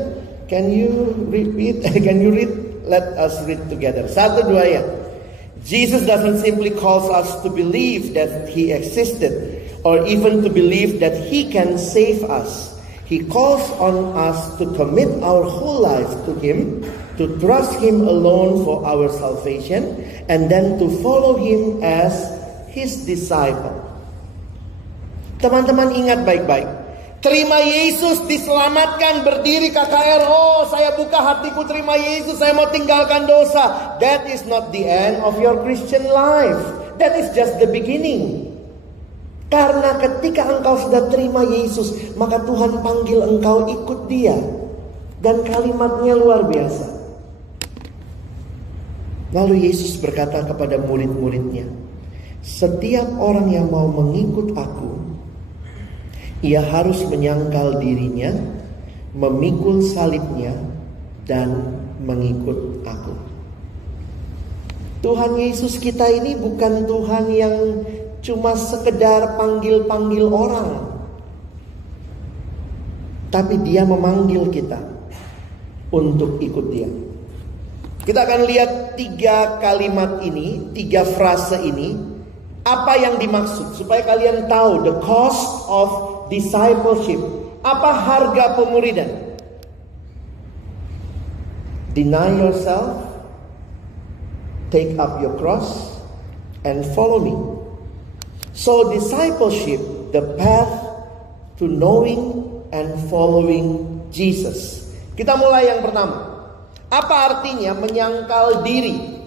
can you repeat? Can you read? Let us read together. 1, 2 ya. Jesus doesn't simply calls us to believe that He existed, or even to believe that He can save us. He calls on us to commit our whole life to Him, to trust Him alone for our salvation, and then to follow Him as His disciple. Teman-teman ingat baik-baik. Terima Yesus, diselamatkan, berdiri KKR. Oh, saya buka hatiku, terima Yesus, saya mau tinggalkan dosa. That is not the end of your Christian life. That is just the beginning. Karena ketika engkau sudah terima Yesus, maka Tuhan panggil engkau ikut Dia. Dan kalimatnya luar biasa. Lalu Yesus berkata kepada murid-muridnya, setiap orang yang mau mengikut aku, ia harus menyangkal dirinya, memikul salibnya, dan mengikut aku. Tuhan Yesus kita ini bukan Tuhan yang cuma sekedar panggil-panggil orang, tapi Dia memanggil kita untuk ikut Dia. Kita akan lihat 3 kalimat ini, 3 frase ini, apa yang dimaksud supaya kalian tahu the cost of discipleship. Apa harga pemuridan? Deny yourself, take up your cross, and follow me. So discipleship, the path to knowing and following Jesus. Kita mulai yang pertama. Apa artinya menyangkal diri?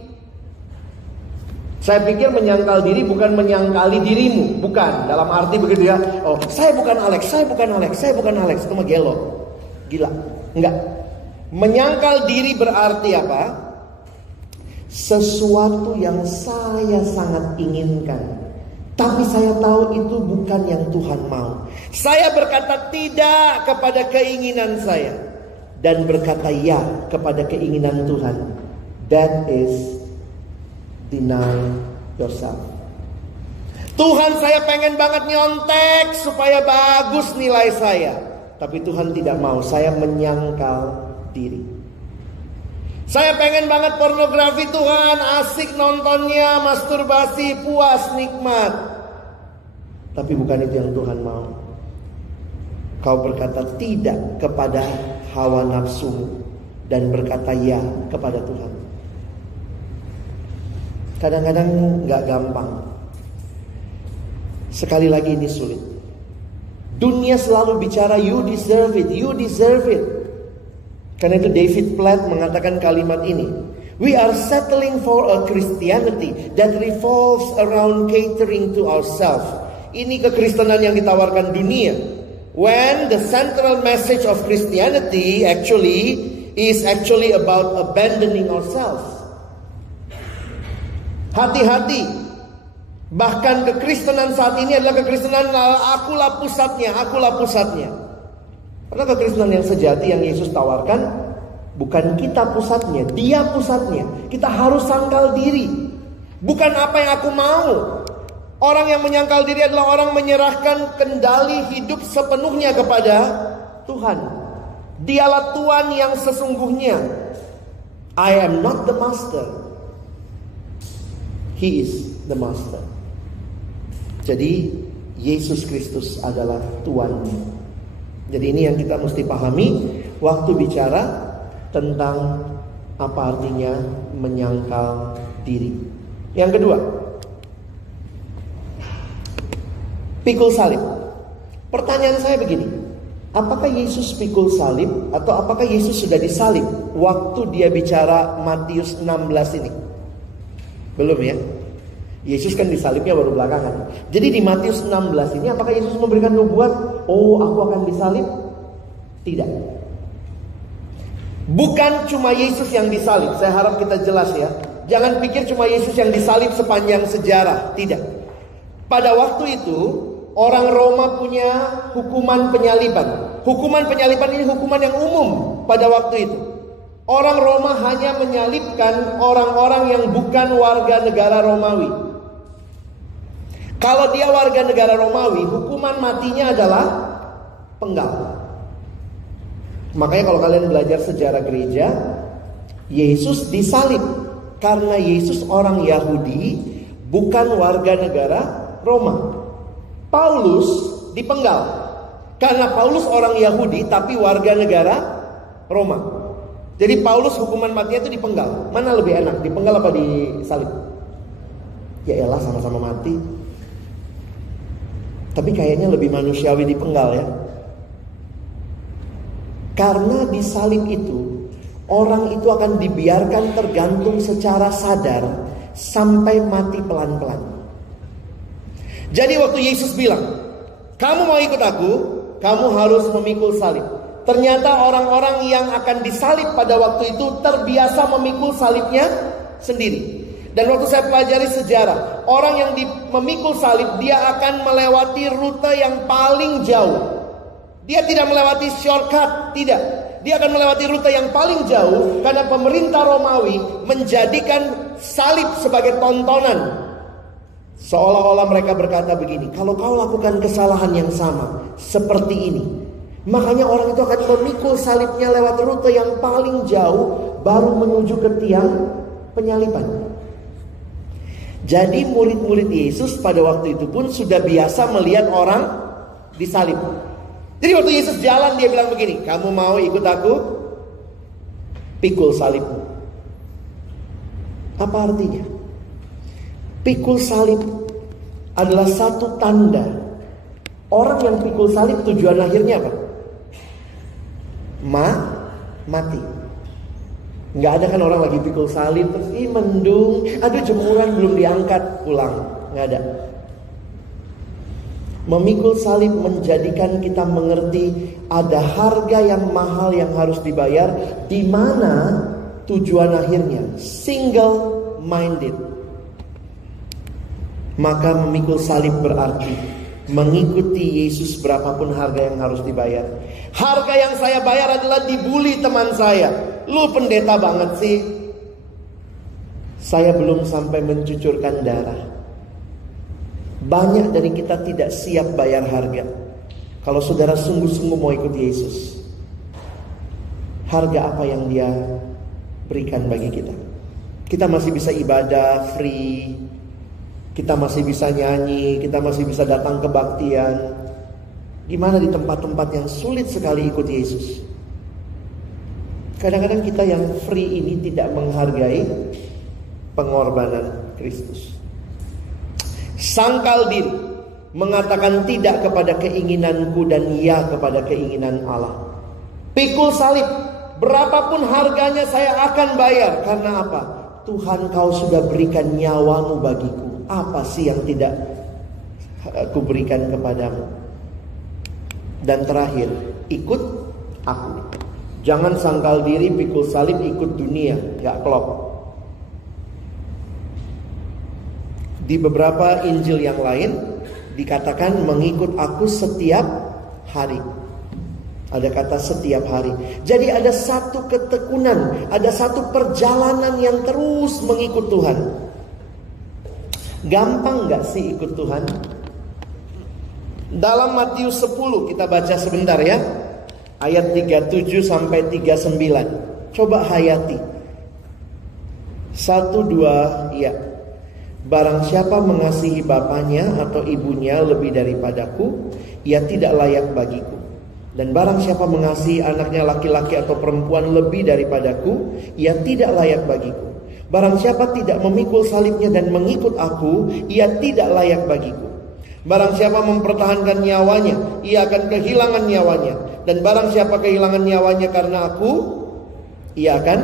Saya pikir menyangkal diri bukan menyangkali dirimu. Bukan, dalam arti begitu ya. Oh, saya bukan Alex, saya bukan Alex, saya bukan Alex. Itu mah gelo. Gila. Enggak. Menyangkal diri berarti apa? Sesuatu yang saya sangat inginkan, Tapi saya tahu itu bukan yang Tuhan mau. Saya berkata tidak kepada keinginan saya dan berkata ya kepada keinginan Tuhan. That is deny yourself. Tuhan, saya pengen banget nyontek supaya bagus nilai saya. Tapi Tuhan tidak mau, saya menyangkal diri. Saya pengen banget pornografi, Tuhan, asik nontonnya, masturbasi, puas, nikmat. Tapi bukan itu yang Tuhan mau. Kau berkata tidak kepada hawa nafsumu dan berkata ya kepada Tuhan. Kadang-kadang gak gampang. Sekali lagi ini sulit. Dunia selalu bicara you deserve it, you deserve it. Karena itu David Platt mengatakan kalimat ini. We are settling for a Christianity that revolves around catering to ourselves. Ini kekristenan yang ditawarkan dunia. When the central message of Christianity is actually about abandoning ourselves. Hati-hati. Bahkan kekristenan saat ini adalah kekristenan akulah pusatnya, akulah pusatnya. Karena kekristenan yang sejati yang Yesus tawarkan bukan kita pusatnya, Dia pusatnya. Kita harus sangkal diri. Bukan apa yang aku mau. Orang yang menyangkal diri adalah orang menyerahkan kendali hidup sepenuhnya kepada Tuhan. Dialah Tuhan yang sesungguhnya. I am not the master. He is the master. Jadi Yesus Kristus adalah Tuannya. Jadi ini yang kita mesti pahami waktu bicara tentang apa artinya menyangkal diri. Yang kedua, pikul salib. Pertanyaan saya begini, apakah Yesus pikul salib atau apakah Yesus sudah disalib waktu dia bicara Matius 16 ini? Belum ya? Yesus kan disalibnya baru belakangan. Jadi di Matius 16 ini apakah Yesus memberikan nubuat, oh aku akan disalib? Tidak. Bukan cuma Yesus yang disalib. Saya harap kita jelas ya. Jangan pikir cuma Yesus yang disalib sepanjang sejarah. Tidak. Pada waktu itu orang Roma punya hukuman penyaliban. Hukuman penyaliban ini hukuman yang umum pada waktu itu. Orang Roma hanya menyalibkan orang-orang yang bukan warga negara Romawi. Kalau dia warga negara Romawi, hukuman matinya adalah penggal. Makanya kalau kalian belajar sejarah gereja, Yesus disalib karena Yesus orang Yahudi, bukan warga negara Roma. Paulus dipenggal karena Paulus orang Yahudi tapi warga negara Roma. Jadi Paulus hukuman matinya itu dipenggal. Mana lebih enak, dipenggal apa disalib? Ya elah, sama-sama mati. Tapi kayaknya lebih manusiawi dipenggal ya. Karena disalib itu, orang itu akan dibiarkan tergantung secara sadar sampai mati pelan-pelan. Jadi waktu Yesus bilang, kamu mau ikut aku, kamu harus memikul salib. Ternyata orang-orang yang akan disalib pada waktu itu terbiasa memikul salibnya sendiri. Dan waktu saya pelajari sejarah, orang yang memikul salib, dia akan melewati rute yang paling jauh. Dia tidak melewati shortcut, tidak. Dia akan melewati rute yang paling jauh karena pemerintah Romawi menjadikan salib sebagai tontonan. Seolah-olah mereka berkata begini, kalau kau lakukan kesalahan yang sama seperti ini, makanya orang itu akan memikul salibnya lewat rute yang paling jauh baru menuju ke tiang penyaliban. Jadi murid-murid Yesus pada waktu itu pun sudah biasa melihat orang disalib. Jadi waktu Yesus jalan dia bilang begini, kamu mau ikut aku? Pikul salibmu. Apa artinya? Pikul salib adalah satu tanda. Orang yang pikul salib tujuan akhirnya apa? Mati. Nggak ada kan orang lagi pikul salib terus mendung, aduh jemuran belum diangkat, pulang. Nggak ada. Memikul salib menjadikan kita mengerti ada harga yang mahal yang harus dibayar, di mana tujuan akhirnya single minded. Maka memikul salib berarti mengikuti Yesus berapapun harga yang harus dibayar. Harga yang saya bayar adalah dibully teman saya. Lu pendeta banget sih. Saya belum sampai mencucurkan darah. Banyak dari kita tidak siap bayar harga. Kalau saudara sungguh-sungguh mau ikut Yesus, harga apa yang dia berikan bagi kita? Kita masih bisa ibadah free, kita masih bisa nyanyi, kita masih bisa datang kebaktian. Gimana di tempat-tempat yang sulit sekali ikut Yesus? Kadang-kadang kita yang free ini tidak menghargai pengorbanan Kristus. Sangkal diri, mengatakan tidak kepada keinginanku dan ya kepada keinginan Allah. Pikul salib, berapapun harganya saya akan bayar. Karena apa? Tuhan, kau sudah berikan nyawamu bagiku. Apa sih yang tidak aku berikan kepadamu? Dan terakhir, ikut aku. Jangan sangkal diri, pikul salib, ikut dunia. Gak klop. Di beberapa Injil yang lain dikatakan mengikut aku setiap hari. Ada kata setiap hari. Jadi ada satu ketekunan, ada satu perjalanan yang terus mengikut Tuhan. Gampang gak sih ikut Tuhan? Dalam Matius 10 kita baca sebentar ya. Ayat 37 sampai 39. Coba hayati. 1, 2, ya. Barang siapa mengasihi bapaknya atau ibunya lebih daripadaku, ia tidak layak bagiku. Dan barang siapa mengasihi anaknya laki-laki atau perempuan lebih daripadaku, ia tidak layak bagiku. Barang siapa tidak memikul salibnya dan mengikut aku, ia tidak layak bagiku. Barang siapa mempertahankan nyawanya, ia akan kehilangan nyawanya. Dan barang siapa kehilangan nyawanya karena aku, ia akan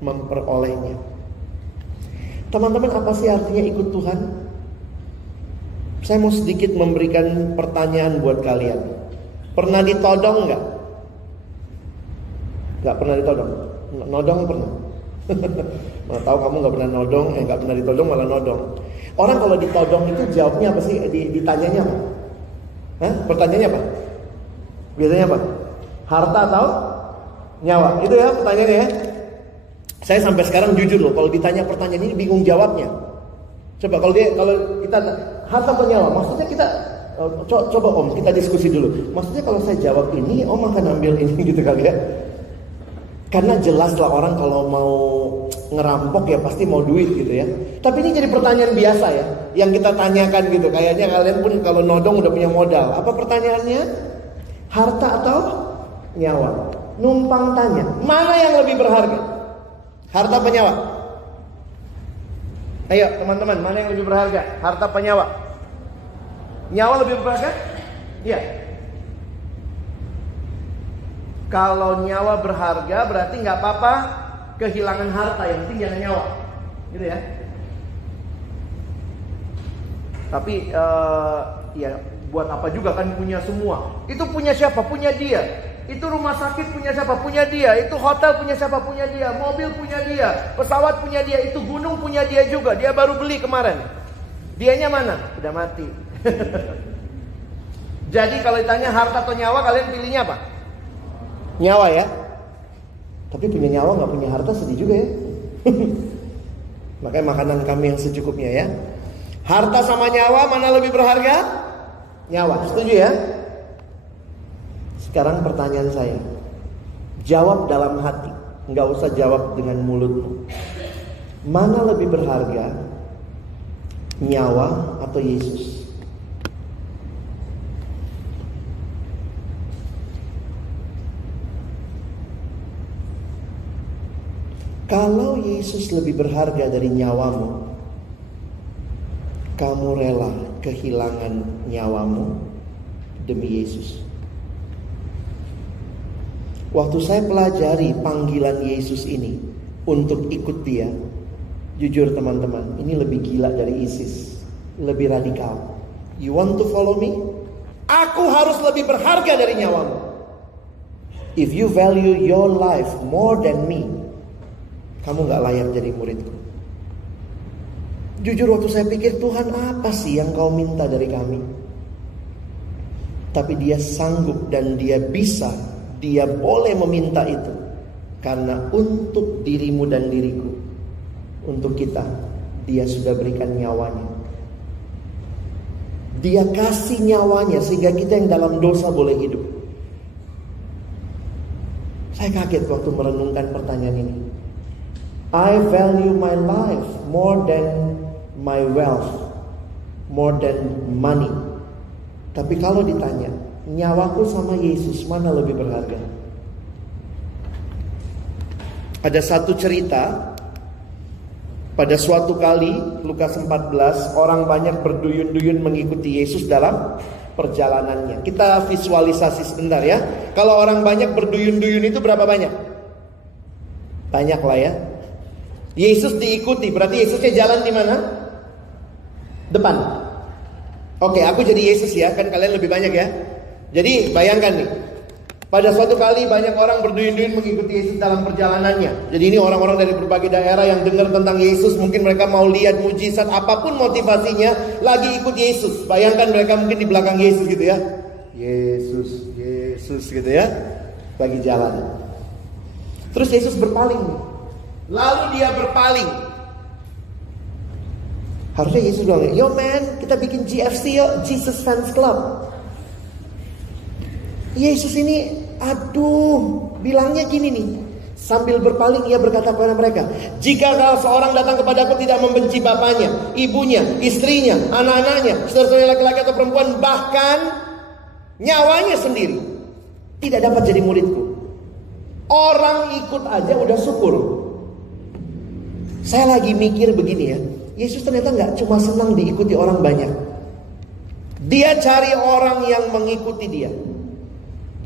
memperolehnya. Teman-teman, apa sih artinya ikut Tuhan? Saya mau sedikit memberikan pertanyaan buat kalian. Pernah ditodong nggak? Nggak pernah ditodong? Nodong pernah? Mana tahu kamu nggak pernah nodong, nggak pernah ditodong malah nodong. Orang kalau ditodong itu jawabnya apa sih? Ditanyanya apa? Hah? Pertanyaannya apa? Biasanya apa? Harta atau nyawa? Itu ya pertanyaannya ya. Saya sampai sekarang jujur loh, kalau ditanya pertanyaan ini bingung jawabnya. Coba kalau kita harta atau nyawa, maksudnya kita coba Om kita diskusi dulu. Maksudnya kalau saya jawab ini, Om akan ambil ini gitu kali ya. Karena jelas lah orang kalau mau ngerampok ya pasti mau duit gitu ya. Tapi ini jadi pertanyaan biasa ya, yang kita tanyakan gitu. Kayaknya kalian pun kalau nodong udah punya modal. Apa pertanyaannya? Harta atau nyawa? Numpang tanya, mana yang lebih berharga? Harta apa nyawa? Ayo teman-teman, mana yang lebih berharga? Harta apa nyawa? Nyawa lebih berharga? Iya. Kalau nyawa berharga berarti nggak apa-apa kehilangan harta, yang penting jangan nyawa, gitu ya. Tapi ya buat apa juga kan punya semua? Itu punya siapa? Punya dia. Itu rumah sakit punya siapa? Punya dia. Itu hotel punya siapa? Punya dia. Mobil punya dia. Pesawat punya dia. Itu gunung punya dia juga. Dia baru beli kemarin. Dianya mana? Udah mati. Jadi kalau ditanya harta atau nyawa, kalian pilihnya apa? Nyawa ya. Tapi punya nyawa gak punya harta sedih juga ya. Makanya makanan kami yang secukupnya ya. Harta sama nyawa mana lebih berharga? Nyawa. Setuju ya? Sekarang pertanyaan saya, jawab dalam hati, nggak usah jawab dengan mulutmu. Mana lebih berharga, nyawa atau Yesus? Kalau Yesus lebih berharga dari nyawamu, kamu rela kehilangan nyawamu demi Yesus. Waktu saya pelajari panggilan Yesus ini untuk ikut dia, jujur teman-teman, ini lebih gila dari ISIS, lebih radikal. You want to follow me? Aku harus lebih berharga dari nyawamu. If you value your life more than me, kamu gak layak jadi muridku. Jujur waktu saya pikir, Tuhan apa sih yang kau minta dari kami? Tapi dia sanggup dan dia bisa, dia boleh meminta itu. Karena untuk dirimu dan diriku, untuk kita, dia sudah berikan nyawanya. Dia kasih nyawanya sehingga kita yang dalam dosa boleh hidup. Saya kaget waktu merenungkan pertanyaan ini. I value my life more than my wealth, more than money. Tapi kalau ditanya, nyawaku sama Yesus mana lebih berharga? Ada satu cerita. Pada suatu kali, Lukas 14, orang banyak berduyun-duyun mengikuti Yesus dalam perjalanannya. Kita visualisasi sebentar ya. Kalau orang banyak berduyun-duyun itu berapa banyak? Banyak lah ya. Yesus diikuti, berarti Yesusnya jalan di mana? Depan. Oke, aku jadi Yesus ya, kan kalian lebih banyak ya. Jadi bayangkan nih, pada suatu kali banyak orang berduyun-duyun mengikuti Yesus dalam perjalanannya. Jadi ini orang-orang dari berbagai daerah yang dengar tentang Yesus. Mungkin mereka mau lihat mujizat, apapun motivasinya, lagi ikut Yesus. Bayangkan mereka mungkin di belakang Yesus gitu ya. Yesus, Yesus gitu ya, lagi jalan. Terus Yesus berpaling. Lalu dia berpaling. Harusnya Yesus bilang, yo man, kita bikin GFC yuk, Jesus Fans Club. Yesus ini, aduh, bilangnya gini nih. Sambil berpaling ia berkata kepada mereka, jika seorang datang kepadaku tidak membenci bapaknya, ibunya, istrinya, anak-anaknya, saudara-saudara laki-laki atau perempuan, bahkan nyawanya sendiri, tidak dapat jadi muridku. Orang ikut aja udah syukur. Saya lagi mikir begini ya, Yesus ternyata gak cuma senang diikuti orang banyak. Dia cari orang yang mengikuti dia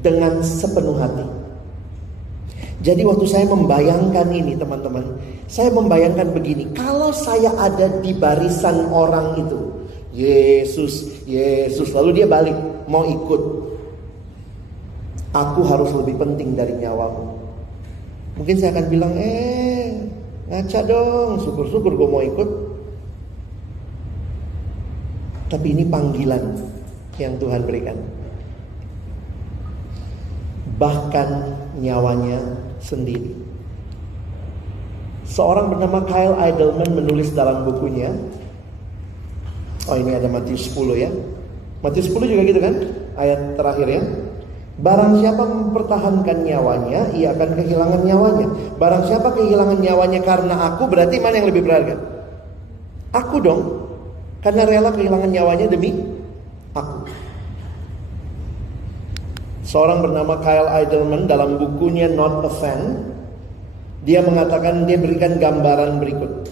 dengan sepenuh hati. Jadi waktu saya membayangkan ini teman-teman, saya membayangkan begini, kalau saya ada di barisan orang itu, Yesus, Yesus, lalu dia balik mau ikut, aku harus lebih penting dari nyawamu. Mungkin saya akan bilang, ngaca dong, syukur-syukur gue mau ikut. Tapi ini panggilan yang Tuhan berikan. Bahkan nyawanya sendiri. Seorang bernama Kyle Idleman menulis dalam bukunya, ini ada Matius 10 ya. Matius 10 juga gitu kan, ayat terakhir ya. Barang siapa mempertahankan nyawanya, ia akan kehilangan nyawanya. Barang siapa kehilangan nyawanya karena aku, berarti mana yang lebih berharga? Aku dong, karena rela kehilangan nyawanya demi aku. Seorang bernama Kyle Idleman dalam bukunya Not a Fan, dia mengatakan, dia berikan gambaran berikut.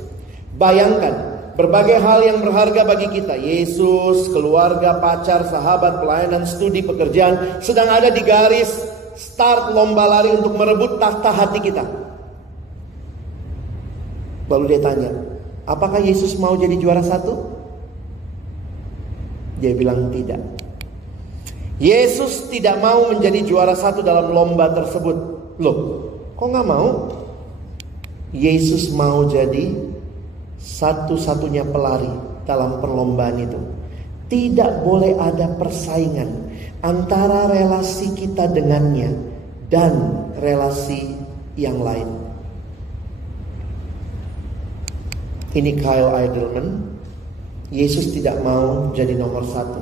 Bayangkan berbagai hal yang berharga bagi kita, Yesus, keluarga, pacar, sahabat, pelayanan, studi, pekerjaan, sedang ada di garis start lomba lari untuk merebut tahta hati kita. Lalu dia tanya, apakah Yesus mau jadi juara satu? Dia bilang tidak. Yesus tidak mau menjadi juara satu dalam lomba tersebut. Loh, kok gak mau? Yesus mau jadi satu-satunya pelari dalam perlombaan itu. Tidak boleh ada persaingan antara relasi kita dengannya dan relasi yang lain. Ini Kyle Idleman. Yesus tidak mau jadi nomor satu.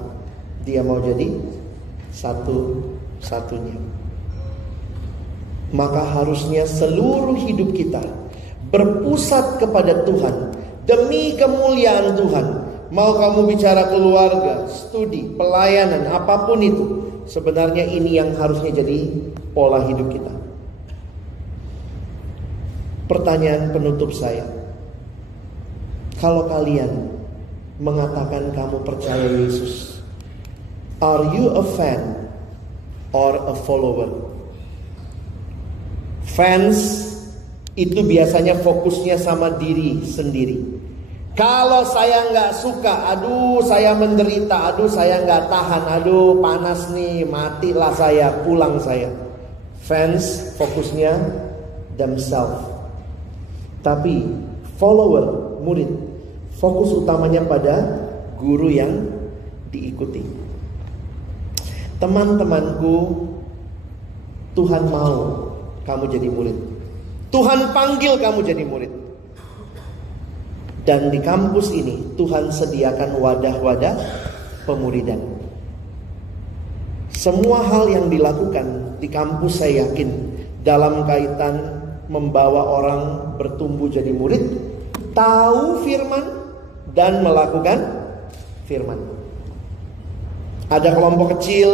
Dia mau jadi satu-satunya. Maka harusnya seluruh hidup kita berpusat kepada Tuhan, demi kemuliaan Tuhan. Mau kamu bicara keluarga, studi, pelayanan, apapun itu, sebenarnya ini yang harusnya jadi pola hidup kita. Pertanyaan penutup saya, kalau kalian mengatakan kamu percaya Yesus, are you a fan or a follower? Fans itu biasanya fokusnya sama diri sendiri. Kalau saya nggak suka, aduh saya menderita, aduh saya nggak tahan, aduh panas nih, matilah saya, pulang saya. Fans fokusnya themselves. Tapi follower, murid, Fokus utamanya pada guru yang diikuti. Teman-temanku, Tuhan mau kamu jadi murid. Tuhan panggil kamu jadi murid. Dan di kampus ini Tuhan sediakan wadah-wadah pemuridan. Semua hal yang dilakukan di kampus saya yakin dalam kaitan membawa orang bertumbuh jadi murid, tahu firman dan melakukan firman. Ada kelompok kecil,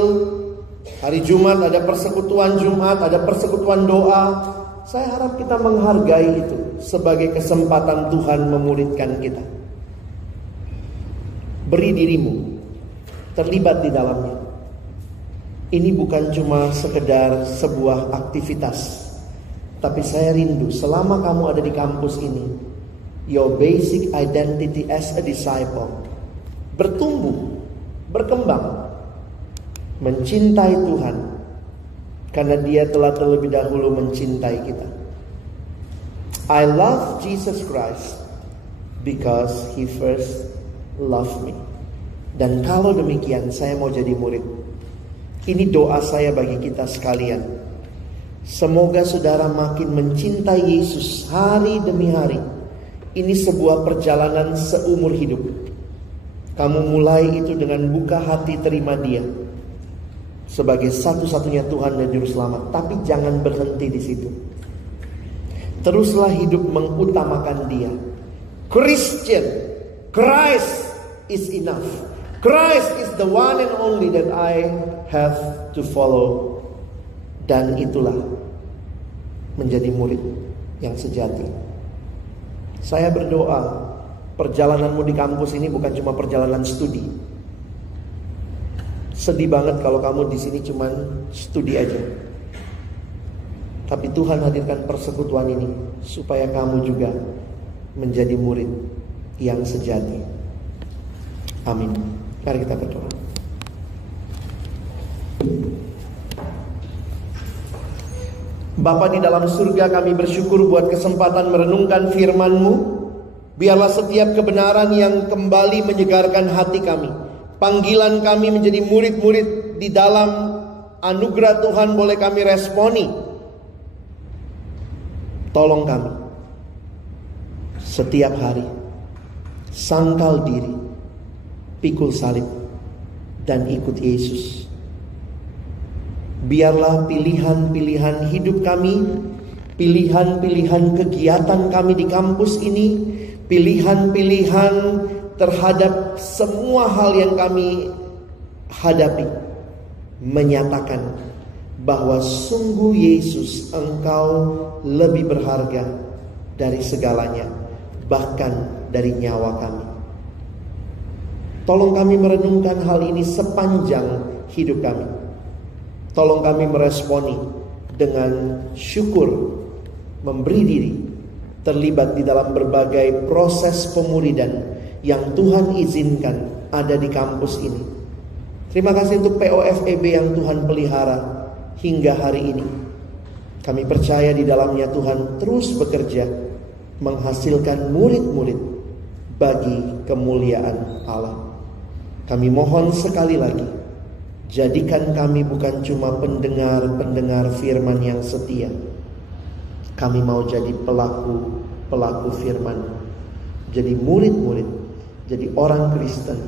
hari Jumat ada persekutuan Jumat, ada persekutuan doa. Saya harap kita menghargai itu sebagai kesempatan Tuhan memuridkan kita. Beri dirimu terlibat di dalamnya. Ini bukan cuma sekedar sebuah aktivitas, tapi saya rindu selama kamu ada di kampus ini, your basic identity as a disciple bertumbuh, berkembang, mencintai Tuhan, karena Dia telah terlebih dahulu mencintai kita. I love Jesus Christ because He first loved me. Dan kalau demikian, saya mau jadi murid. Ini doa saya bagi kita sekalian. Semoga saudara makin mencintai Yesus hari demi hari. Ini sebuah perjalanan seumur hidup. Kamu mulai itu dengan buka hati terima Dia sebagai satu-satunya Tuhan dan Juru Selamat. Tapi jangan berhenti di situ. Teruslah hidup mengutamakan Dia. Christian, Christ is enough. Christ is the one and only that I have to follow. Dan itulah menjadi murid yang sejati. Saya berdoa perjalananmu di kampus ini bukan cuma perjalanan studi. Sedih banget kalau kamu di sini cuma studi aja. Tapi Tuhan hadirkan persekutuan ini supaya kamu juga menjadi murid yang sejati. Amin. Mari kita berdoa. Bapa di dalam surga, kami bersyukur buat kesempatan merenungkan firman-Mu. Biarlah setiap kebenaran yang kembali menyegarkan hati kami. Panggilan kami menjadi murid-murid di dalam anugerah Tuhan boleh kami responi. Tolong kami setiap hari sangkal diri, pikul salib, dan ikut Yesus. Biarlah pilihan-pilihan hidup kami, pilihan-pilihan kegiatan kami di kampus ini, pilihan-pilihan terhadap semua hal yang kami hadapi, menyatakan bahwa sungguh Yesus, Engkau lebih berharga dari segalanya, bahkan dari nyawa kami. Tolong kami merenungkan hal ini sepanjang hidup kami. Tolong kami meresponi dengan syukur, memberi diri, terlibat di dalam berbagai proses pemuridan yang Tuhan izinkan ada di kampus ini. Terima kasih untuk POFEB yang Tuhan pelihara hingga hari ini. Kami percaya di dalamnya Tuhan terus bekerja menghasilkan murid-murid bagi kemuliaan Allah. Kami mohon sekali lagi, jadikan kami bukan cuma pendengar-pendengar firman yang setia. Kami mau jadi pelaku firman, jadi murid-murid, jadi orang Kristen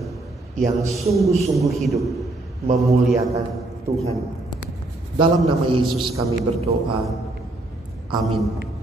yang sungguh-sungguh hidup memuliakan Tuhan. Dalam nama Yesus kami berdoa. Amin.